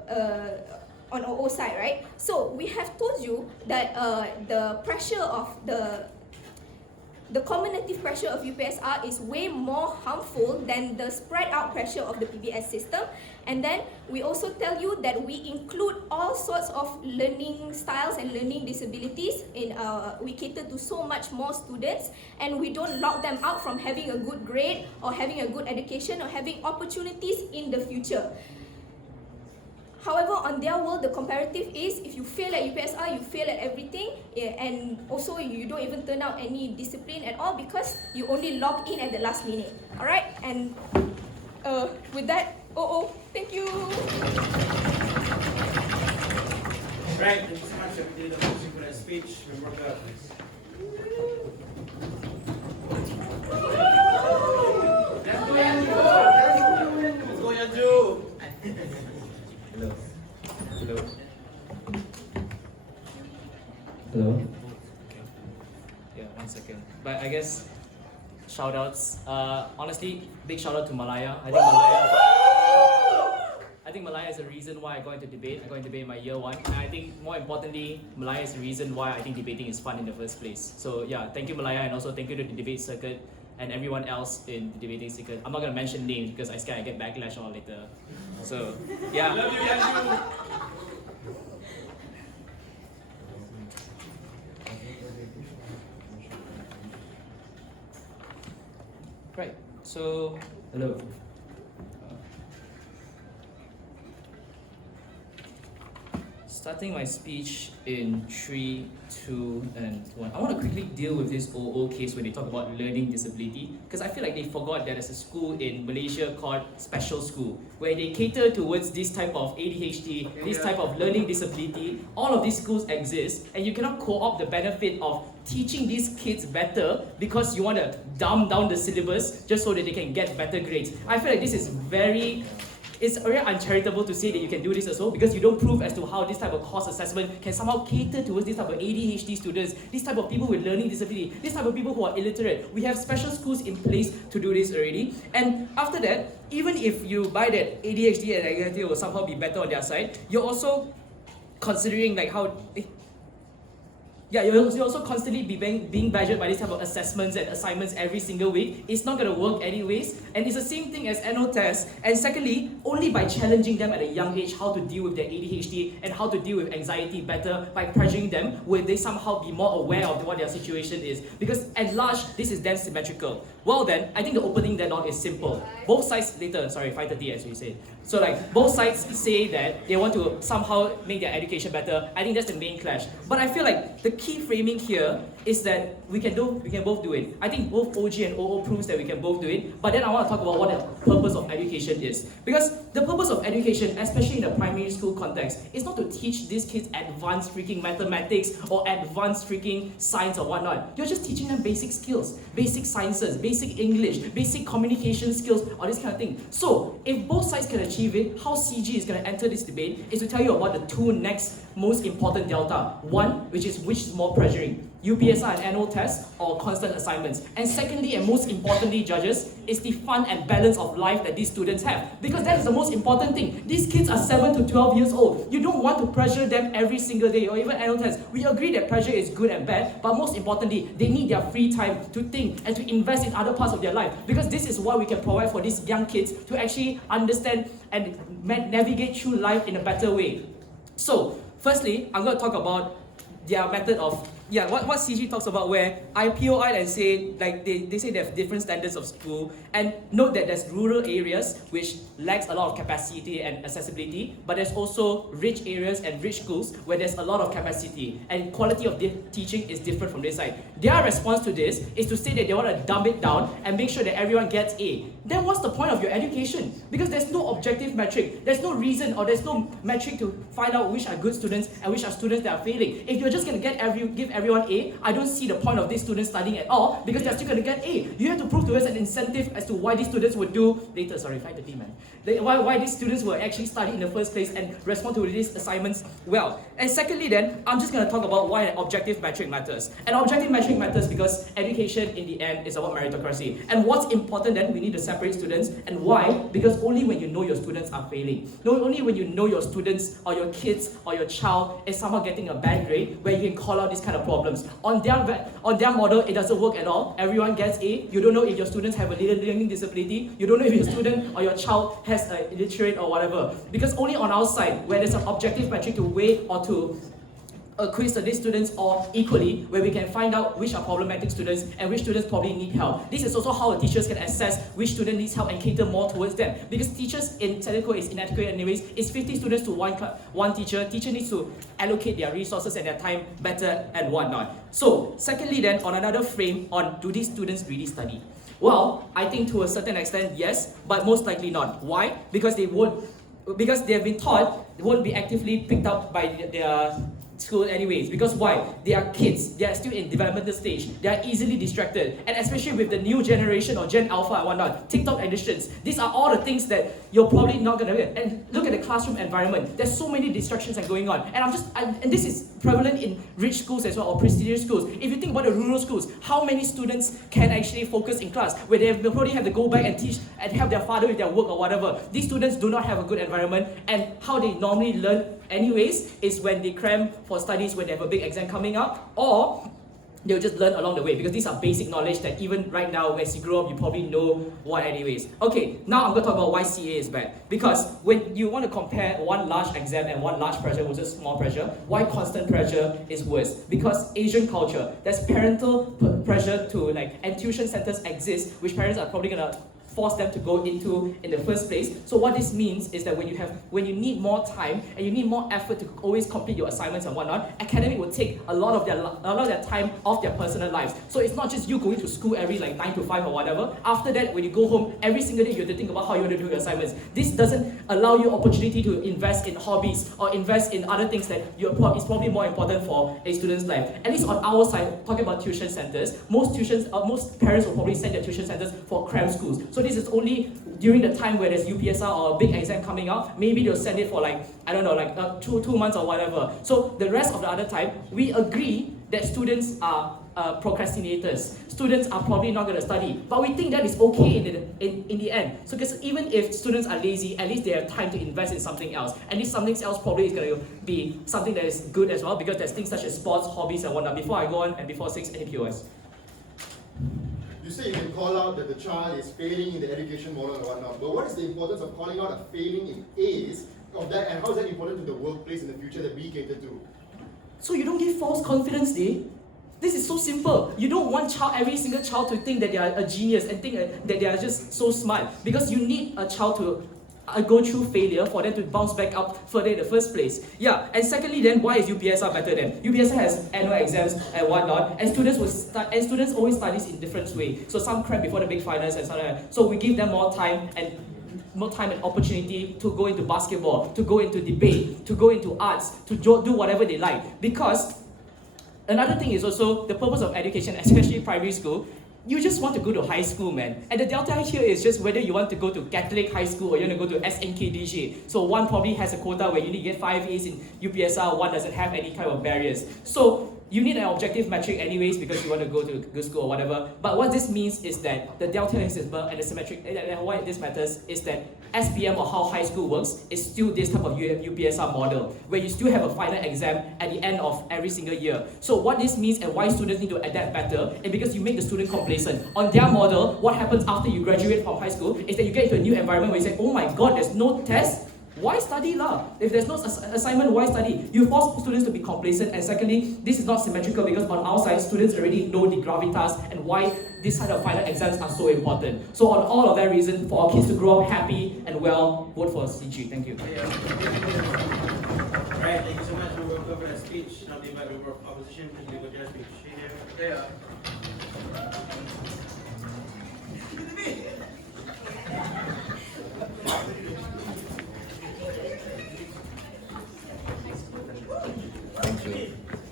on our side, right? So, we have told you that the pressure of the cumulative pressure of UPSR is way more harmful than the spread out pressure of the PBS system. And then we also tell you that we include all sorts of learning styles and learning disabilities in we cater to so much more students, and we don't lock them out from having a good grade or having a good education or having opportunities in the future. However, on their world, the comparative is if you fail at UPSR, you fail at everything, and also you don't even turn out any discipline at all because you only log in at the last minute. Alright, and with that, thank you. Right, thank you so much for that speech. Remember, let's go, Yanju. Hello. Hello. Hello? Okay. Yeah, 1 second. But I guess shout outs. Honestly, big shout out to MALAYA. I think MALAYA is the reason why I got into debate. I got into debate in my year 1. And I think more importantly, MALAYA is the reason why I think debating is fun in the first place. So yeah, thank you MALAYA, and also thank you to the debate circuit and everyone else in the debating circuit. I'm not gonna mention names because I scared I get backlash on later. So yeah. Love you, Yanju. Right. So hello. Starting my speech in 3, 2, and 1. I want to quickly deal with this OO case where they talk about learning disability, because I feel like they forgot that there's a school in Malaysia called Special School, where they cater towards this type of ADHD, this type of learning disability. All of these schools exist, and you cannot co-opt the benefit of teaching these kids better because you want to dumb down the syllabus just so that they can get better grades. I feel like this is it's very uncharitable to say that you can do this as well, because you don't prove as to how this type of course assessment can somehow cater towards this type of ADHD students, this type of people with learning disability, this type of people who are illiterate. We have special schools in place to do this already. And after that, even if you buy that ADHD and anxiety will somehow be better on their side, you're also considering like how... you're also constantly being badgered by this type of assessments and assignments every single week. It's not going to work anyways, and it's the same thing as NO tests. And secondly, only by challenging them at a young age how to deal with their ADHD and how to deal with anxiety better, by pressuring them, will they somehow be more aware of what their situation is. Because at large, this is then symmetrical. Well then, I think the opening dialogue is simple. Both sides, later, sorry, 5:30 as you say. So like, both sides say that they want to somehow make their education better. I think that's the main clash. But I feel like the key framing here is that we can both do it. I think both OG and OO proves that we can both do it. But then I want to talk about what the purpose of education is. Because the purpose of education, especially in the primary school context, is not to teach these kids advanced freaking mathematics or advanced freaking science or whatnot. You're just teaching them basic skills, basic sciences, basic English, basic communication skills, or this kind of thing. So if both sides can achieve it, how CG is going to enter this debate is to tell you about the two next most important delta. One, which is more pressuring, UPSR and annual tests or constant assignments. And secondly, and most importantly, judges, is the fun and balance of life that these students have. Because that is the most important thing. These kids are 7 to 12 years old. You don't want to pressure them every single day or even annual tests. We agree that pressure is good and bad, but most importantly, they need their free time to think and to invest in other parts of their life. Because this is what we can provide for these young kids to actually understand and navigate through life in a better way. So, firstly, I'm going to talk about their method of what CG talks about, where IPOI and say, like they say they have different standards of school, and note that there's rural areas which lacks a lot of capacity and accessibility, but there's also rich areas and rich schools where there's a lot of capacity and quality of teaching is different from this side. Their response to this is to say that they want to dumb it down and make sure that everyone gets A. Then what's the point of your education? Because there's no objective metric, there's no reason or there's no metric to find out which are good students and which are students that are failing. If you're just going to give everyone A, I don't see the point of these students studying at all, because they're still going to get A. You have to prove to us an incentive as to why these students would do later, sorry, 5:30 man. Why these students will actually study in the first place and respond to these assignments well. And secondly then, I'm just going to talk about why an objective metric matters. An objective metric matters because education in the end is about meritocracy. And what's important then, we need to separate students. And why? Because only when you know your students are failing, only when you know your students or your kids or your child is somehow getting a bad grade, where you can call out these kind of problems. On their model, it doesn't work at all. Everyone gets A. You don't know if your students have a learning disability. You don't know if your student or your child has a illiterate or whatever. Because only on our side, where there's an objective metric to weigh or to quiz these students or equally, where we can find out which are problematic students and which students probably need help. This is also how the teachers can assess which student needs help and cater more towards them. Because teachers in Telco is inadequate anyways. It's 50 students to one teacher. Teacher needs to allocate their resources and their time better and whatnot. So, secondly then, on another frame on, do these students really study? Well, I think to a certain extent, yes, but most likely not. Why? Because they have been taught they won't be actively picked up by their school anyways. Because why? They are kids, they are still in developmental stage, they are easily distracted, and especially with the new generation or Gen Alpha and whatnot, TikTok additions, these are all the things that you're probably not gonna get. And look at the classroom environment, there's so many distractions that are going on, and this is prevalent in rich schools as well, or prestigious schools. If you think about the rural schools, how many students can actually focus in class, where they probably have to go back and teach and help their father with their work or whatever. These students do not have a good environment, and how they normally learn anyways is when they cram for studies when they have a big exam coming up, or they'll just learn along the way, because these are basic knowledge that even right now, as you grow up, you probably know what anyways. Okay, now I'm going to talk about why CA is bad. Because when you want to compare one large exam and one large pressure versus small pressure, why constant pressure is worse? Because Asian culture, there's parental pressure to and tuition centers exist, which parents are probably going to force them to go into in the first place. So what this means is that when you need more time and you need more effort to always complete your assignments and whatnot, academic will take a lot of their time off their personal lives. So it's not just you going to school every like 9 to 5 or whatever. After that, when you go home, every single day you have to think about how you want to do your assignments. This doesn't allow you opportunity to invest in hobbies or invest in other things that is probably more important for a student's life. At least on our side, talking about tuition centers, most parents will probably send their tuition centers for cram schools. So this is only during the time where there's UPSR or a big exam coming out. Maybe they'll send it for like, I don't know, like two months or whatever. So the rest of the other time, we agree that students are procrastinators. Students are probably not going to study, but we think that is okay in the end. So because even if students are lazy, at least they have time to invest in something else. And this something else probably is going to be something that is good as well, because there's things such as sports, hobbies and whatnot. Before I go on, and before 6, any POS. You say you can call out that the child is failing in the education model and whatnot, but what is the importance of calling out a failing in A's of that, and how is that important to the workplace in the future that we cater to? So you don't give false confidence, This is so simple. You don't want every single child to think that they are a genius and think that they are just so smart, because you need a child to go through failure for them to bounce back up further in the first place. Yeah, and secondly then, why is UPSR better then? UPSR has annual exams and whatnot, and students always study in different ways. So some cram before the big finals and so on. So we give them more time and opportunity to go into basketball, to go into debate, to go into arts, to do whatever they like. Because another thing is also the purpose of education, especially primary school. You just want to go to high school, man. And the delta here is just whether you want to go to Catholic high school or you want to go to SNKDJ. So one probably has a quota where you need to get 5 A's in UPSR, one doesn't have any kind of barriers. So you need an objective metric anyways because you want to go to good school or whatever. But what this means is that the delta is simple, and the symmetric, and why this matters is that SPM, or how high school works, is still this type of UPSR model, where you still have a final exam at the end of every single year. So what this means and why students need to adapt better is because you make the student complacent. On their model, what happens after you graduate from high school is that you get into a new environment where you say, oh my god, there's no test? Why study lah? If there's no assignment, why study? You force students to be complacent. And secondly, this is not symmetrical because on our side, students already know the gravitas and why this kind of final exams are so important. So on all of that reason, for our kids to grow up happy and well, vote for CG. Thank you. Alright, thank you so much. We'll go for that speech. Now the invite member of opposition, please go to your speech. Yeah.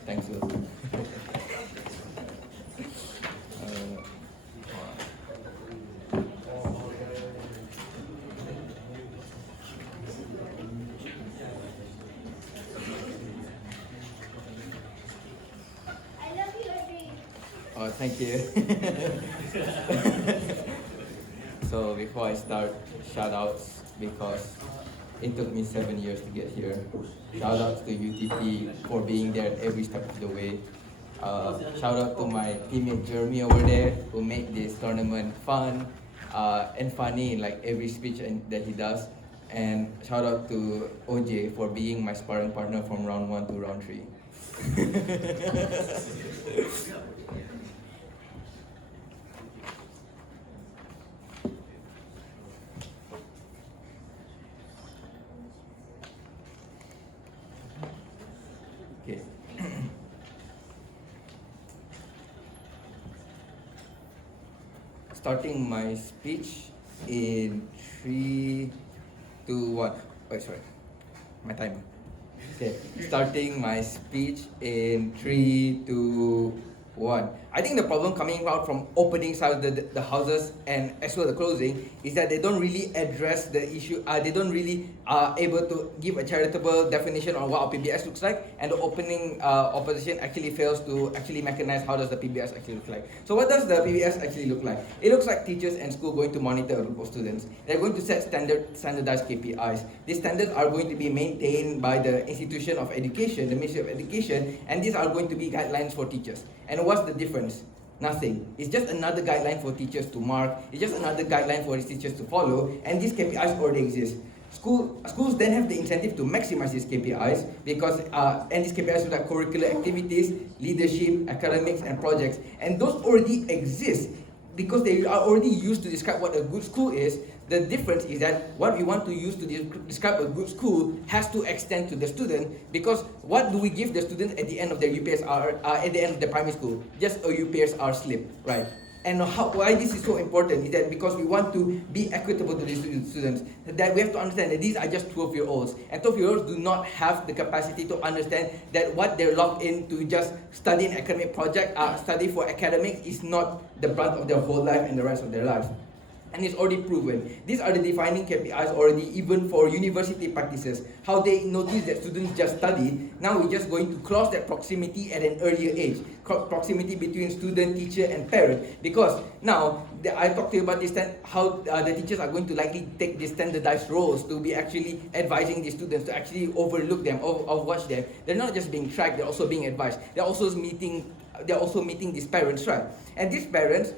Thanks, Will. I love you, Edry. Oh, thank you. So before I start, shout outs, because it took me 7 years to get here. Shout out to UTP for being there every step of the way. Shout out to my teammate Jeremy over there, who made this tournament fun and funny in like every speech that he does. And shout out to OJ for being my sparring partner from round 1 to round 3. Okay. Starting my speech in 3, 2, 1. Oh, sorry, my timer. Okay, starting my speech in 3, 2, 1. I think the problem coming out from opening side of the houses and as well the closing is that they don't really address the issue. They don't really able to give a charitable definition on what our PBS looks like, and the opening opposition actually fails to actually mechanize how does the PBS actually look like. So what does the PBS actually look like? It looks like teachers and school going to monitor a group of students. They're going to set standardized KPIs. These standards are going to be maintained by the institution of education, the Ministry of Education, and these are going to be guidelines for teachers. And what's the difference? Nothing. It's just another guideline for teachers to mark. It's just another guideline for these teachers to follow, and these KPIs already exist. Schools then have the incentive to maximize these KPIs because and these KPIs are like curricular activities, leadership, academics, and projects, and those already exist. because they are already used to describe what a good school is. The difference is that what we want to use to describe a good school has to extend to the student, because what do we give the students at the end of their UPSR, at the end of the primary school? Just a UPSR slip, right? And why this is so important is that because we want to be equitable to the students, that we have to understand that these are just 12-year-olds. And 12-year-olds do not have the capacity to understand that what they're locked in to just study an academic project, study for academics, is not the brunt of their whole life and the rest of their lives. And it's already proven. These are the defining KPIs already, even for university practices. How they notice that students just study. Now we're just going to close that proximity at an earlier age. Proximity between student, teacher, and parent. Because now, I talked to you about this, how the teachers are going to likely take these standardized roles to be actually advising the students, to actually overlook them, or watch them. They're not just being tracked, they're also being advised. They're also meeting these parents, right? And these parents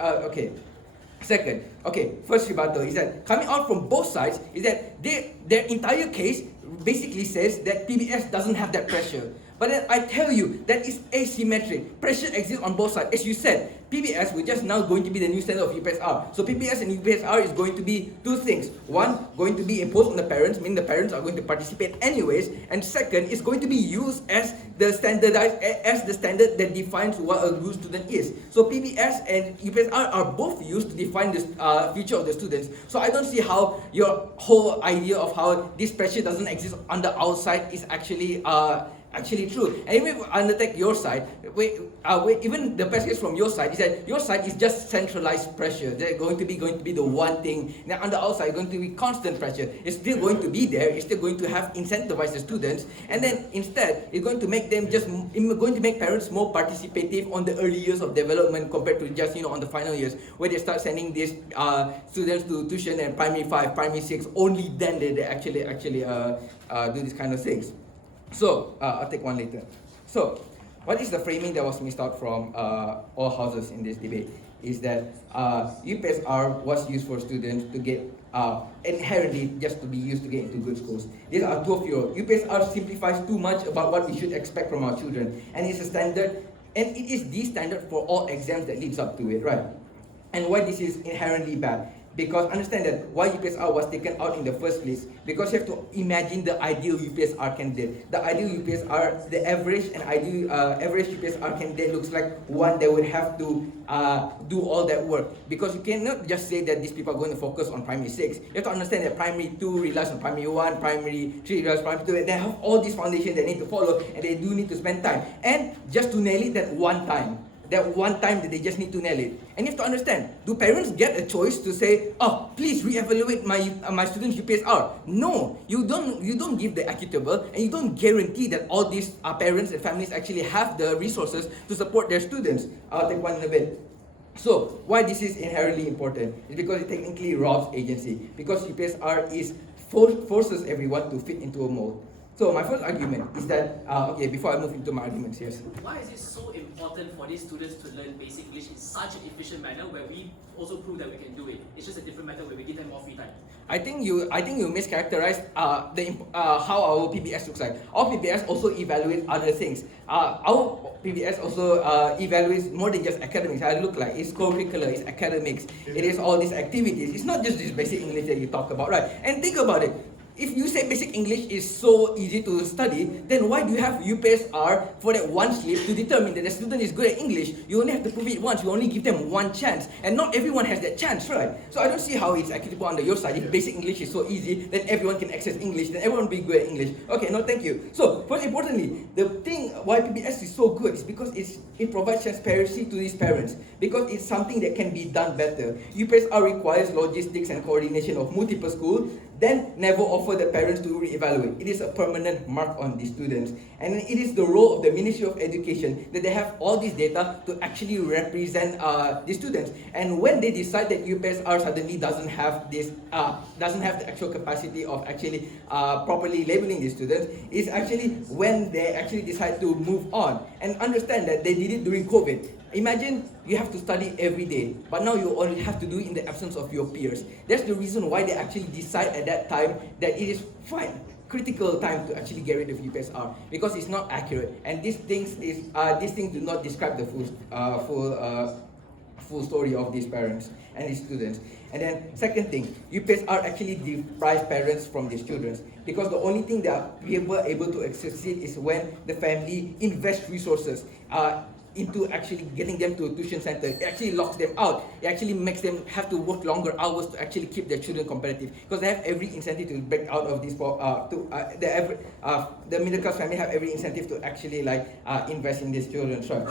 okay. Second, first rebuttal is that coming out from both sides is that their entire case basically says that PBS doesn't have that pressure. But then I tell you that is asymmetric. Pressure exists on both sides. As you said, PBS is just now going to be the new standard of UPSR. So PBS and UPSR is going to be two things. One, going to be imposed on the parents, meaning the parents are going to participate anyways. And second, it's going to be used as the standard that defines what a good student is. So PBS and UPSR are both used to define the future of the students. So I don't see how your whole idea of how this pressure doesn't exist on the outside is actually true. And even undertake your side, even the best case from your side is that your side is just centralized pressure. They're going to be the one thing. Now on the outside, going to be constant pressure. It's still going to be there. It's still going to have incentivize the students, and then instead, it's going to make them going to make parents more participative on the early years of development compared to just on the final years, where they start sending these students to tuition and primary 5, primary 6. Only then they actually do these kind of things. So, I'll take one later. So, what is the framing that was missed out from all houses in this debate? Is that UPSR was used for students to get, inherently just to be used to get into good schools. These are 12-year-olds. UPSR simplifies too much about what we should expect from our children. And it's a standard, and it is the standard for all exams that leads up to it, right? And why this is inherently bad? Because understand that why UPSR was taken out in the first place, because you have to imagine the ideal UPSR candidate. The ideal UPSR, the average and ideal average UPSR candidate looks like one that would have to do all that work. Because you cannot just say that these people are going to focus on primary 6. You have to understand that primary 2 relies on primary 1, primary 3 relies on primary 2. They have all these foundations they need to follow, and they do need to spend time. And just to nail it that one time that they just need to nail it. And you have to understand, do parents get a choice to say, oh, please reevaluate my student's UPSR? No, you don't give the equitable, and you don't guarantee that all these parents and families actually have the resources to support their students. I'll take one in a bit. So, why this is inherently important is because it technically robs agency. Because UPSR forces everyone to fit into a mold. So my first argument is that, before I move into my arguments, yes. Why is it so important for these students to learn basic English in such an efficient manner where we also prove that we can do it? It's just a different method where we give them more free time. I think you mischaracterized how our PBS looks like. Our PBS also evaluates other things. Our PBS also evaluates more than just academics. I look like it's co-curricular, it's academics, it is all these activities. It's not just this basic English that you talk about, right? And think about it. If you say basic English is so easy to study, then why do you have UPSR for that one slip to determine that the student is good at English? You only have to prove it once, you only give them one chance. And not everyone has that chance, right? So I don't see how it's equitable under your side. If basic English is so easy, then everyone can access English, then everyone will be good at English. Okay, no thank you. So, most importantly, the thing why PBS is so good is because it provides transparency to these parents. Because it's something that can be done better. UPSR requires logistics and coordination of multiple schools, then never offer the parents to re-evaluate. It is a permanent mark on the students. And it is the role of the Ministry of Education that they have all this data to actually represent the students. And when they decide that UPSR suddenly doesn't have the actual capacity of actually properly labeling the students, is actually when they actually decide to move on. And understand that they did it during COVID. Imagine you have to study every day, but now you only have to do it in the absence of your peers. That's the reason why they actually decide at that time that it is fine, critical time to actually get rid of UPSR, because it's not accurate. And these things do not describe the full full story of these parents and these students. And then second thing, UPSR actually deprives parents from these children because the only thing they are able to succeed is when the family invests resources into actually getting them to a tuition center. It actually locks them out. It actually makes them have to work longer hours to actually keep their children competitive because they have every incentive to break out of this. The middle class family have every incentive to actually invest in these children. Right?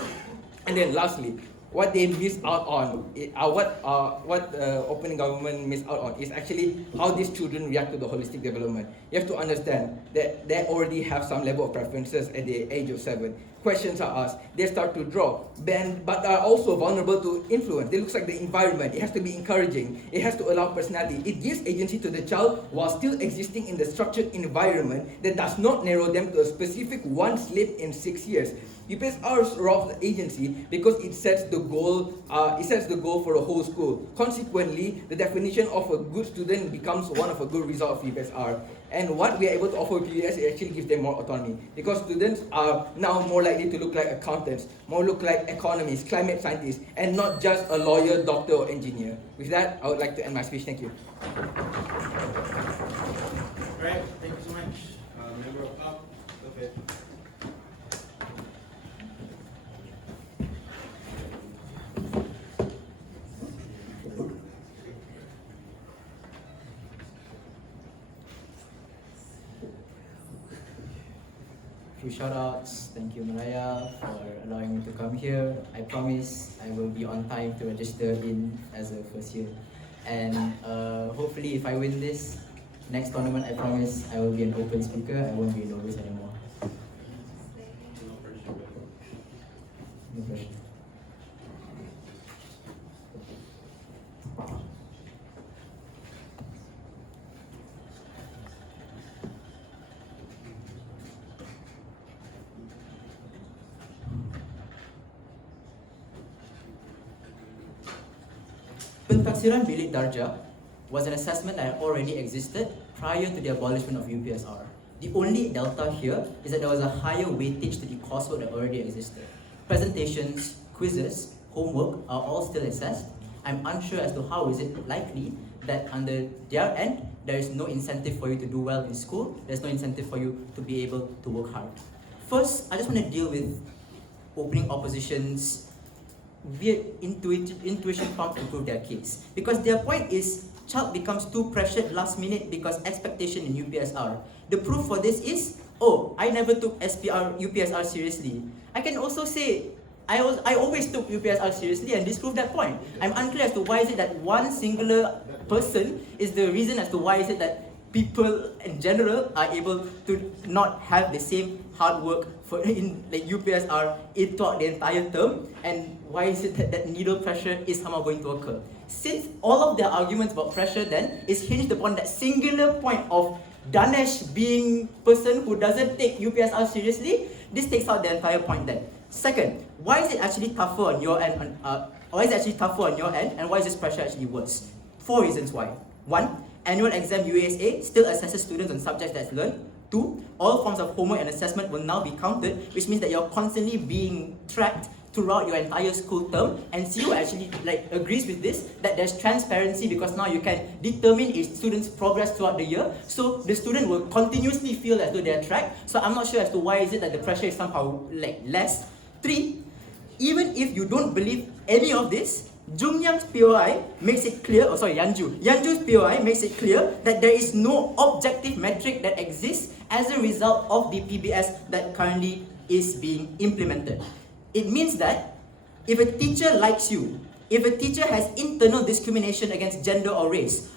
And then lastly, what they miss out on, what the opening government miss out on is actually how these children react to the holistic development. You have to understand that they already have some level of preferences at the age of 7. Questions are asked, they start to draw, but are also vulnerable to influence. They look like the environment. It has to be encouraging. It has to allow personality. It gives agency to the child while still existing in the structured environment that does not narrow them to a specific one slip in 6 years. UPSR robs the agency because it sets the goal. It sets the goal for the whole school. Consequently, the definition of a good student becomes one of a good result of UPSR. And what we are able to offer with PBS, it actually gives them more autonomy because students are now more likely to look like accountants, more look like economists, climate scientists, and not just a lawyer, doctor, or engineer. With that, I would like to end my speech. Thank you. Alright, thank you so much. Member of up, perfect. Few shoutouts. Thank you, Malaya, for allowing me to come here. I promise I will be on time to register in as a first year. And hopefully, if I win this next tournament, I promise I will be an open speaker. I won't be a novice anymore. No pressure. Pentaksiran Bilik Darjah was an assessment that already existed prior to the abolishment of UPSR. The only delta here is that there was a higher weightage to the coursework that already existed. Presentations, quizzes, homework are all still assessed. I'm unsure as to how is it likely that under their end, there is no incentive for you to do well in school, there's no incentive for you to be able to work hard. First, I just want to deal with opening opposition's weird intuition pump to prove their case. Because their point is, child becomes too pressured last minute because expectation in UPSR. The proof for this is, oh, I never took UPSR seriously. I can also say, I always took UPSR seriously and disprove that point. I'm unclear as to why is it that one singular person is the reason as to why is it that people in general are able to not have the same hard work in UPSR throughout the entire term, and why is it that needle pressure is somehow going to occur? Since all of their arguments about pressure then is hinged upon that singular point of Dhanesh being person who doesn't take UPSR seriously, this takes out the entire point then. Second, why is it actually tougher on your end? Why is it actually tougher on your end, and why is this pressure actually worse? 4 reasons why. 1, annual exam UASA still assesses students on subjects that's learned. 2, all forms of homework and assessment will now be counted, which means that you're constantly being tracked throughout your entire school term, and CU actually agrees with this, that there's transparency because now you can determine a student's progress throughout the year, so the student will continuously feel as though they're tracked. So I'm not sure as to why is it that the pressure is somehow less. 3, even if you don't believe any of this, Jungyang's POI makes it clear, Yanju's POI makes it clear that there is no objective metric that exists as a result of the PBS that currently is being implemented. It means that if a teacher likes you, if a teacher has internal discrimination against gender or race,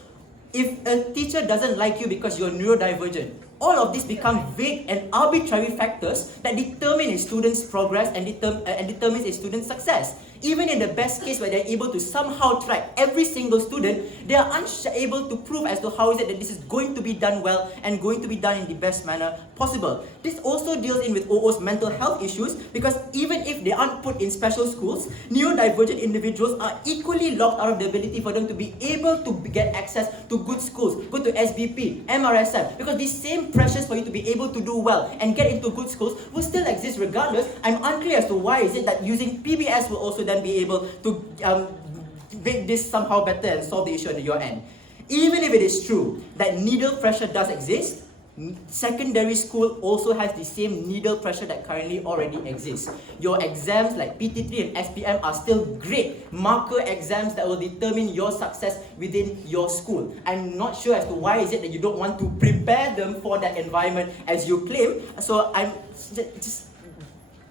if a teacher doesn't like you because you're neurodivergent, all of these become vague and arbitrary factors that determine a student's progress and determines a student's success. Even in the best case where they're able to somehow track every single student, they are unable to prove as to how is it that this is going to be done well and going to be done in the best manner possible. This also deals in with OO's mental health issues, because even if they aren't put in special schools, neurodivergent individuals are equally locked out of the ability for them to be able to get access to good schools, go to SBP, MRSM, because these same pressures for you to be able to do well and get into good schools will still exist regardless. I'm unclear as to why is it that using PBS will also then be able to make this somehow better and solve the issue at your end. Even if it is true that needle pressure does exist, secondary school also has the same needle pressure that currently already exists. Your exams like PT3 and SPM are still great marker exams that will determine your success within your school. I'm not sure as to why is it that you don't want to prepare them for that environment as you claim. So I'm just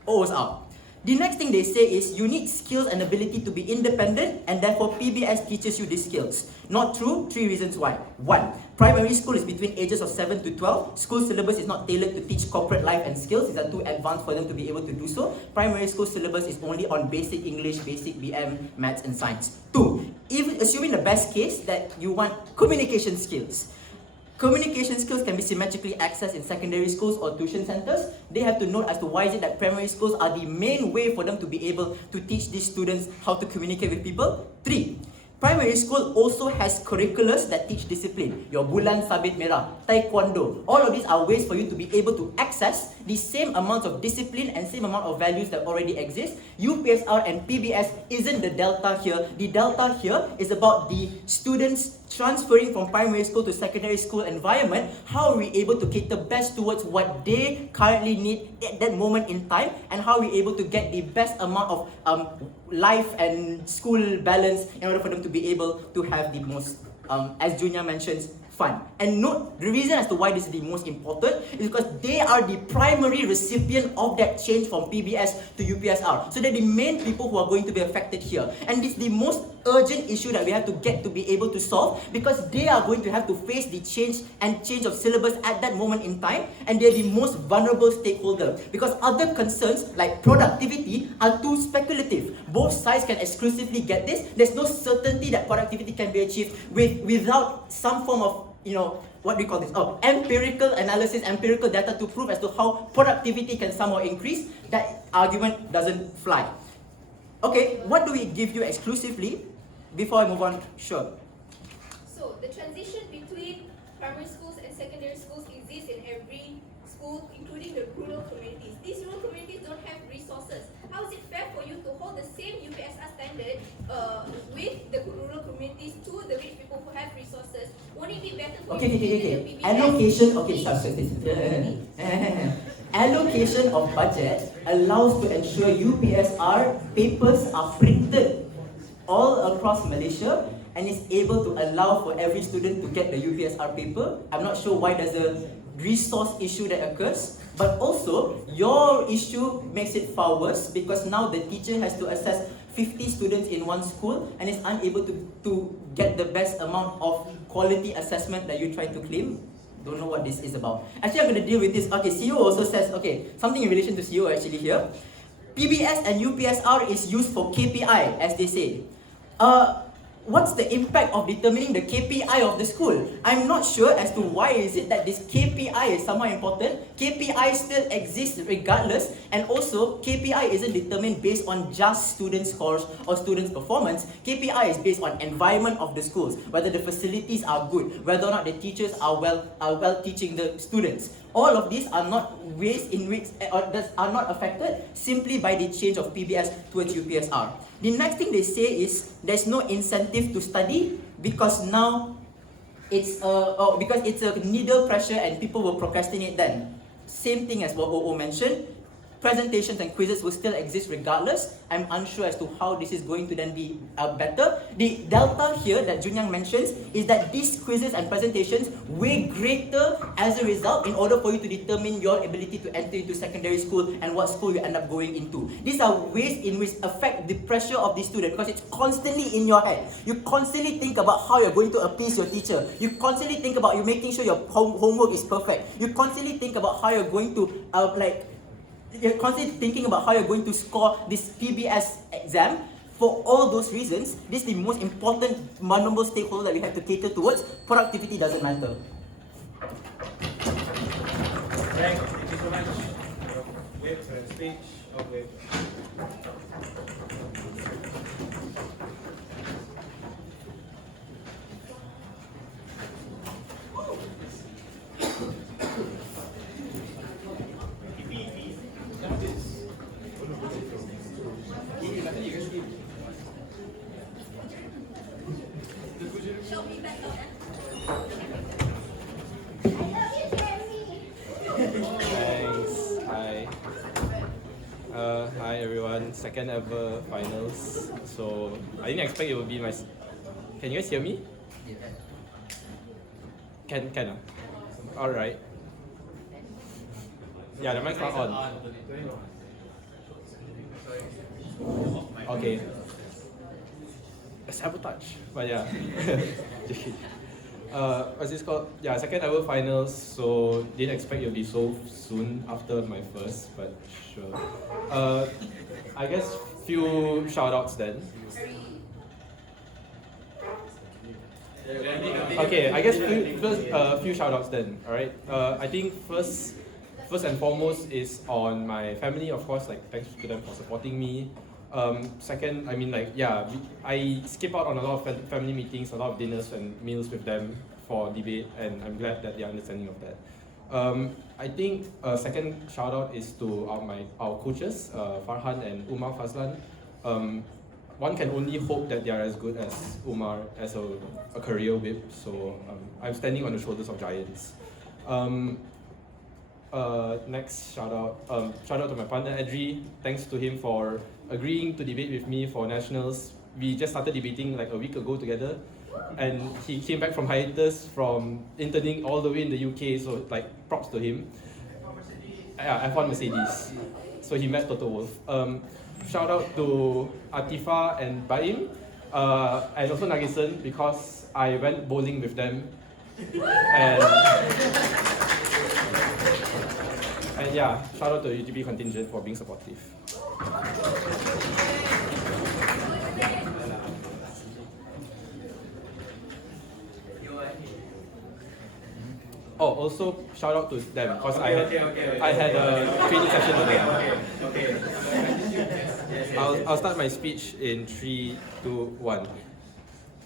O's out. The next thing they say is you need skills and ability to be independent, and therefore PBS teaches you these skills. Not true. 3 reasons why. 1. Primary school is between ages of 7 to 12. School syllabus is not tailored to teach corporate life and skills. These are too advanced for them to be able to do so. Primary school syllabus is only on basic English, basic BM, maths and science. 2. Even assuming the best case that you want communication skills. Communication skills can be symmetrically accessed in secondary schools or tuition centers. They have to note as to why is it that primary schools are the main way for them to be able to teach these students how to communicate with people. 3. Primary school also has curriculums that teach discipline. Your Bulan Sabit Merah, Taekwondo. All of these are ways for you to be able to access the same amount of discipline and same amount of values that already exist. UPSR and PBS isn't the delta here. The delta here is about the students transferring from primary school to secondary school environment. How are we able to cater best towards what they currently need at that moment in time, and how are we able to get the best amount of life and school balance in order for them to be able to have the most, as Junior mentions, fun. And note, the reason as to why this is the most important is because they are the primary recipient of that change from PBS to UPSR. So they're the main people who are going to be affected here. And this is the most urgent issue that we have to get to be able to solve, because they are going to have to face the change of syllabus at that moment in time, and they're the most vulnerable stakeholder. Because other concerns like productivity are too speculative. Both sides can exclusively get this. There's no certainty that productivity can be achieved without some form of, what do we call this? Empirical analysis, empirical data to prove as to how productivity can somehow increase. That argument doesn't fly. Okay, what do we give you exclusively before I move on? Sure. So the transition between primary schools and secondary schools exists in every school, including the rural communities. These rural communities don't have resources. How is it fair for you to hold the same UPSR standard with the rural communities to the rich people who have resources? Won't it be better for you to use the PBS? Allocation, allocation of budget allows to ensure UPSR papers are printed all across Malaysia and is able to allow for every student to get the UPSR paper. I'm not sure why there's a resource issue that occurs, but also your issue makes it far worse, because now the teacher has to assess 50 students in one school and is unable to get the best amount of quality assessment that you try to claim. Don't know what this is about. Actually, I'm going to deal with this. Okay, CEO also says, something in relation to CEO actually here. PBS and UPSR is used for KPI, as they say. What's the impact of determining the KPI of the school? I'm not sure as to why is it that this KPI is somewhat important. KPI still exists regardless, and also KPI isn't determined based on just student scores or students' performance. KPI is based on environment of the schools, whether the facilities are good, whether or not the teachers are well teaching the students. All of these are not ways in which are not affected simply by the change of PBS towards UPSR. The next thing they say is there's no incentive to study because now it's a needle pressure and people will procrastinate then. Same thing as what OO mentioned. Presentations and quizzes will still exist regardless. I'm unsure as to how this is going to then be better. The delta here that Junyang mentions is that these quizzes and presentations weigh greater as a result in order for you to determine your ability to enter into secondary school and what school you end up going into. These are ways in which affect the pressure of the student, because it's constantly in your head. You constantly think about how you're going to appease your teacher. You constantly think about you making sure your homework is perfect. You constantly think about how you're going to you're constantly thinking about how you're going to score this PBS exam. For all those reasons, this is the most important vulnerable stakeholder that we have to cater towards. Productivity doesn't matter. Thank you so much. Wait for the speech. Okay. Hi everyone, second ever finals. So I didn't expect it would be my. Can you guys hear me? Can All right. Yeah, the mic's not on. Okay. Sabotage, but yeah. What's this called? Yeah, second ever finals. So didn't expect it would be so soon after my first, but sure. I guess few shout outs then. Okay, I guess few shout outs then. Alright. I think first and foremost is on my family, of course, like thanks to them for supporting me. Second, I mean, like, yeah, I skip out on a lot of family meetings, a lot of dinners and meals with them for debate, and I'm glad that they're understanding of that. I think second shout out is to our coaches, Farhan and Umar Fazlan. One can only hope that they are as good as Umar as a career whip, so I'm standing on the shoulders of giants. Next shout out to my partner Edry. Thanks to him for agreeing to debate with me for nationals. We just started debating like a week ago together, and he came back from hiatus from interning all the way in the UK, so like props to him. Yeah, F1 Mercedes. So he met Toto Wolff. Shout out to Atifa and Baim, and also Nagisan, because I went bowling with them. And yeah, shout out to the UTP contingent for being supportive. Oh, also shout out to them because I had a training session with them. I'll start my speech in 3, 2, 1.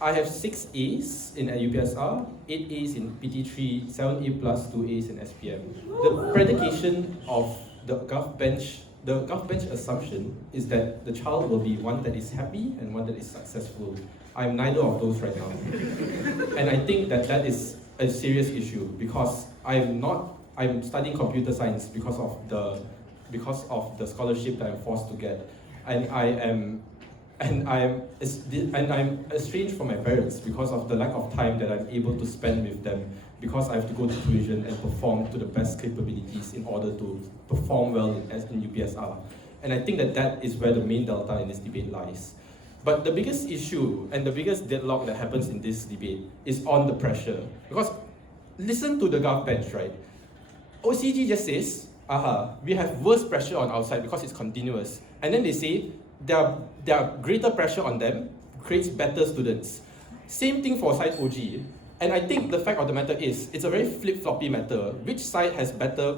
I have 6 A's in UPSR, 8 A's in PT3, 7 A plus 2 A's in SPM. The predication of the Gov bench assumption is that the child will be one that is happy and one that is successful. I'm neither of those right now. And I think that is a serious issue because I'm studying computer science because of the scholarship that I'm forced to get. And I'm estranged from my parents because of the lack of time that I'm able to spend with them, because I have to go to tuition and perform to the best capabilities in order to perform well in UPSR. And I think that is where the main delta in this debate lies. But the biggest issue and the biggest deadlock that happens in this debate is on the pressure. Because listen to the Gov bench, right? OCG just says, we have worse pressure on our side because it's continuous. And then they say, there are greater pressure on them, creates better students. Same thing for side OG. And I think the fact of the matter is, it's a very flip-floppy matter. Which side has better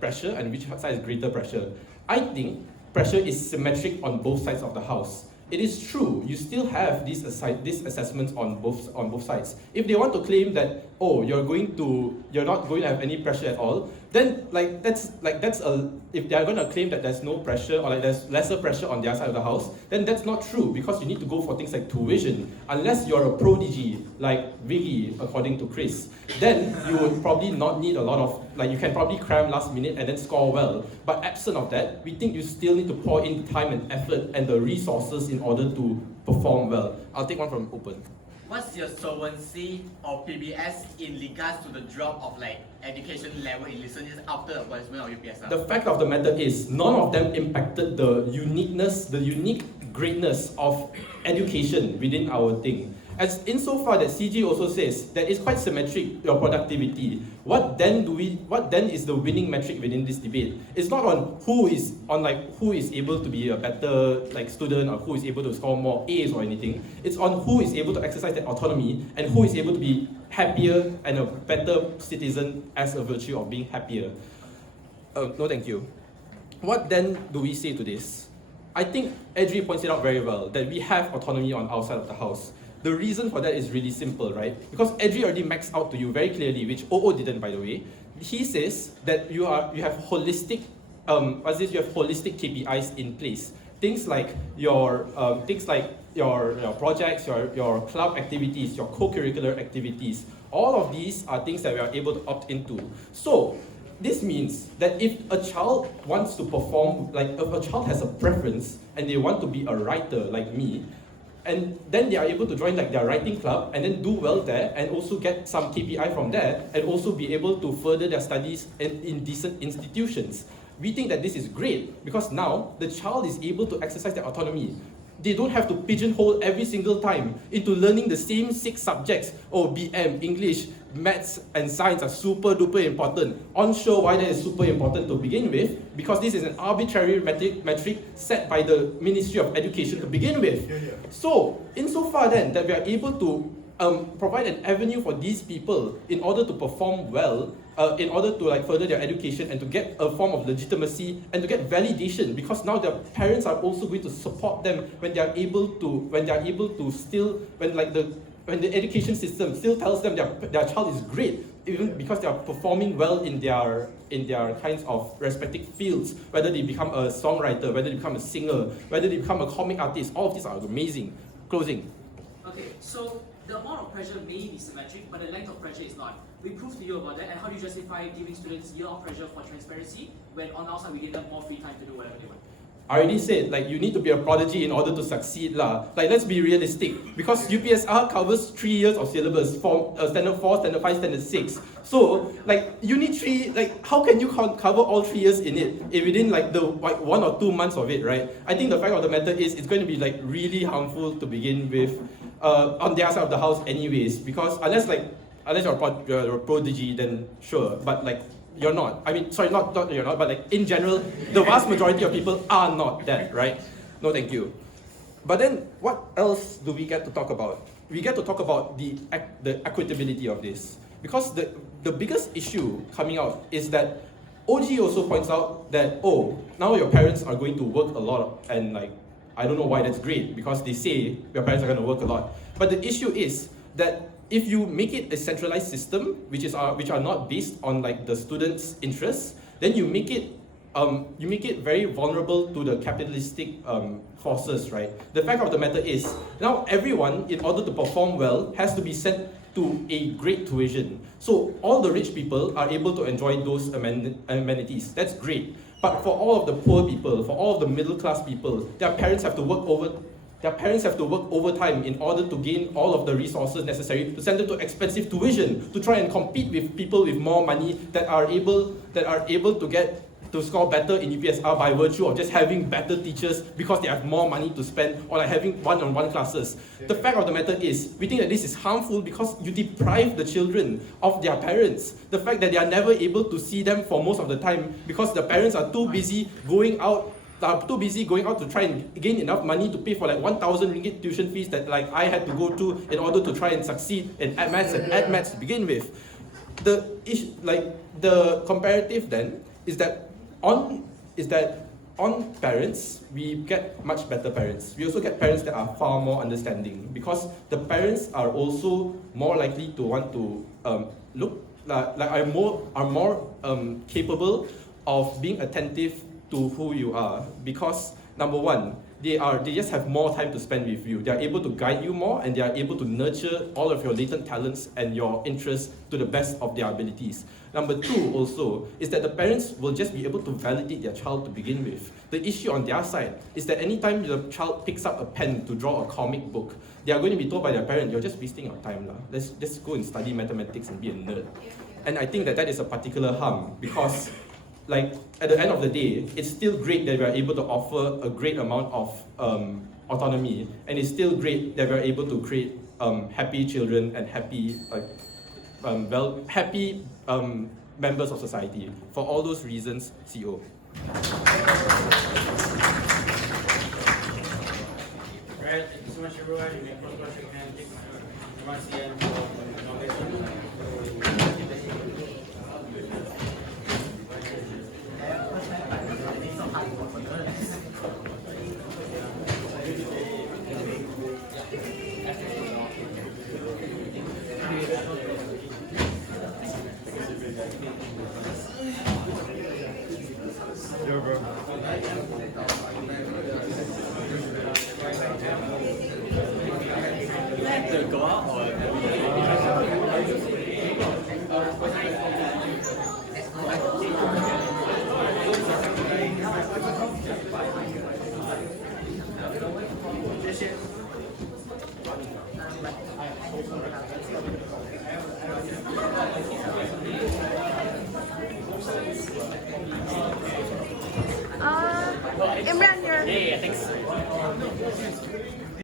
pressure and which side has greater pressure? I think pressure is symmetric on both sides of the house. It is true, you still have these assessments on both sides. If they want to claim that, oh, you're not going to have any pressure at all, then if they're going to claim that there's no pressure or there's lesser pressure on their side of the house, then that's not true, because you need to go for things like tuition. Unless you're a prodigy like Vicky, according to Chris, then you would probably not need a lot of, you can probably cram last minute and then score well. But absent of that, we think you still need to pour in the time and effort and the resources in order to perform well. I'll take one from Open. What's your solvency or PBS in regards to the drop of education level in listeners after the abolishment of UPSR? The fact of the matter is, none of them impacted the unique greatness of education within our thing. As insofar that CG also says that it's quite symmetric, your productivity. What then is the winning metric within this debate? It's not on who is able to be a better student or who is able to score more A's or anything. It's on who is able to exercise that autonomy and who is able to be happier and a better citizen as a virtue of being happier. No, thank you. What then do we say to this? I think Edry points it out very well that we have autonomy on our side of the house. The reason for that is really simple, right? Because Edry already maxed out to you very clearly, which OO didn't, by the way. He says that you have holistic KPIs in place. Things like your projects, your club activities, your co-curricular activities. All of these are things that we are able to opt into. So this means that if a child wants to perform, like if a child has a preference and they want to be a writer like me, and then they are able to join like their writing club and then do well there and also get some KPI from there and also be able to further their studies in decent institutions. We think that this is great because now the child is able to exercise their autonomy. They don't have to pigeonhole every single time into learning the same 6 subjects. Oh, BM, English, maths and science are super duper important. Unsure why that is super important to begin with, because this is an arbitrary metric set by the Ministry of Education to begin with. So, insofar then that we are able to provide an avenue for these people in order to perform well, in order to like further their education and to get a form of legitimacy and to get validation, because now their parents are also going to support them when they are able to still, when the education system still tells them their child is great, even because they are performing well in their kinds of respective fields, whether they become a songwriter, whether they become a singer, whether they become a comic artist, all of these are amazing. Closing. Okay, so the amount of pressure may be symmetric, but the length of pressure is not. We proved to you about that, and how do you justify giving students year of pressure for transparency when on our side we give them more free time to do whatever they want? I already said, like, you need to be a prodigy in order to succeed lah. Like, let's be realistic. Because UPSR covers 3 years of syllabus, from Standard 4, Standard 5, Standard 6. So, like, Unit 3, like, how can you cover all 3 years in it within, like, the 1 or 2 months of it, right? I think the fact of the matter is, it's going to be, like, really harmful to begin with on their side of the house anyways. Because unless you're a prodigy, then sure. But, like, you're not. I mean, sorry, not you're not, but like in general, the vast majority of people are not that, right? No, thank you. But then, what else do we get to talk about? We get to talk about the equitability of this, because the biggest issue coming out is that OG also points out that, oh, now your parents are going to work a lot, and like, I don't know why that's great, because they say your parents are going to work a lot. But the issue is that if you make it a centralized system, which are not based on like the students' interests, then you make it very vulnerable to the capitalistic forces, right? The fact of the matter is, now everyone, in order to perform well, has to be sent to a great tuition. So all the rich people are able to enjoy those amenities. That's great. But for all of the poor people, for all of the middle class people, their parents have to work overtime in order to gain all of the resources necessary to send them to expensive tuition, to try and compete with people with more money that are able to score better in UPSR by virtue of just having better teachers because they have more money to spend, or like having one-on-one classes. The fact of the matter is, we think that this is harmful because you deprive the children of their parents. The fact that they are never able to see them for most of the time because the parents are too busy going out to try and gain enough money to pay for like 1,000 ringgit tuition fees that like I had to go to in order to try and succeed in maths to begin with. The comparative then is that on parents, we get much better parents. We also get parents that are far more understanding, because the parents are also more likely to want to are more capable of being attentive to who you are, because number one, they just have more time to spend with you. They are able to guide you more, and they are able to nurture all of your latent talents and your interests to the best of their abilities. Number two also is that the parents will just be able to validate their child to begin with. The issue on their side is that anytime the child picks up a pen to draw a comic book, they are going to be told by their parent, you're just wasting your time. Let's just go and study mathematics and be a nerd. And I think that is a particular harm, because like at the end of the day, it's still great that we are able to offer a great amount of autonomy, and it's still great that we are able to create happy children and happy members of society. For all those reasons, CO. Right, thank you so much everyone. You may close your hand. Once again for knowledge. Go out or Imran, you're. Yeah, thanks.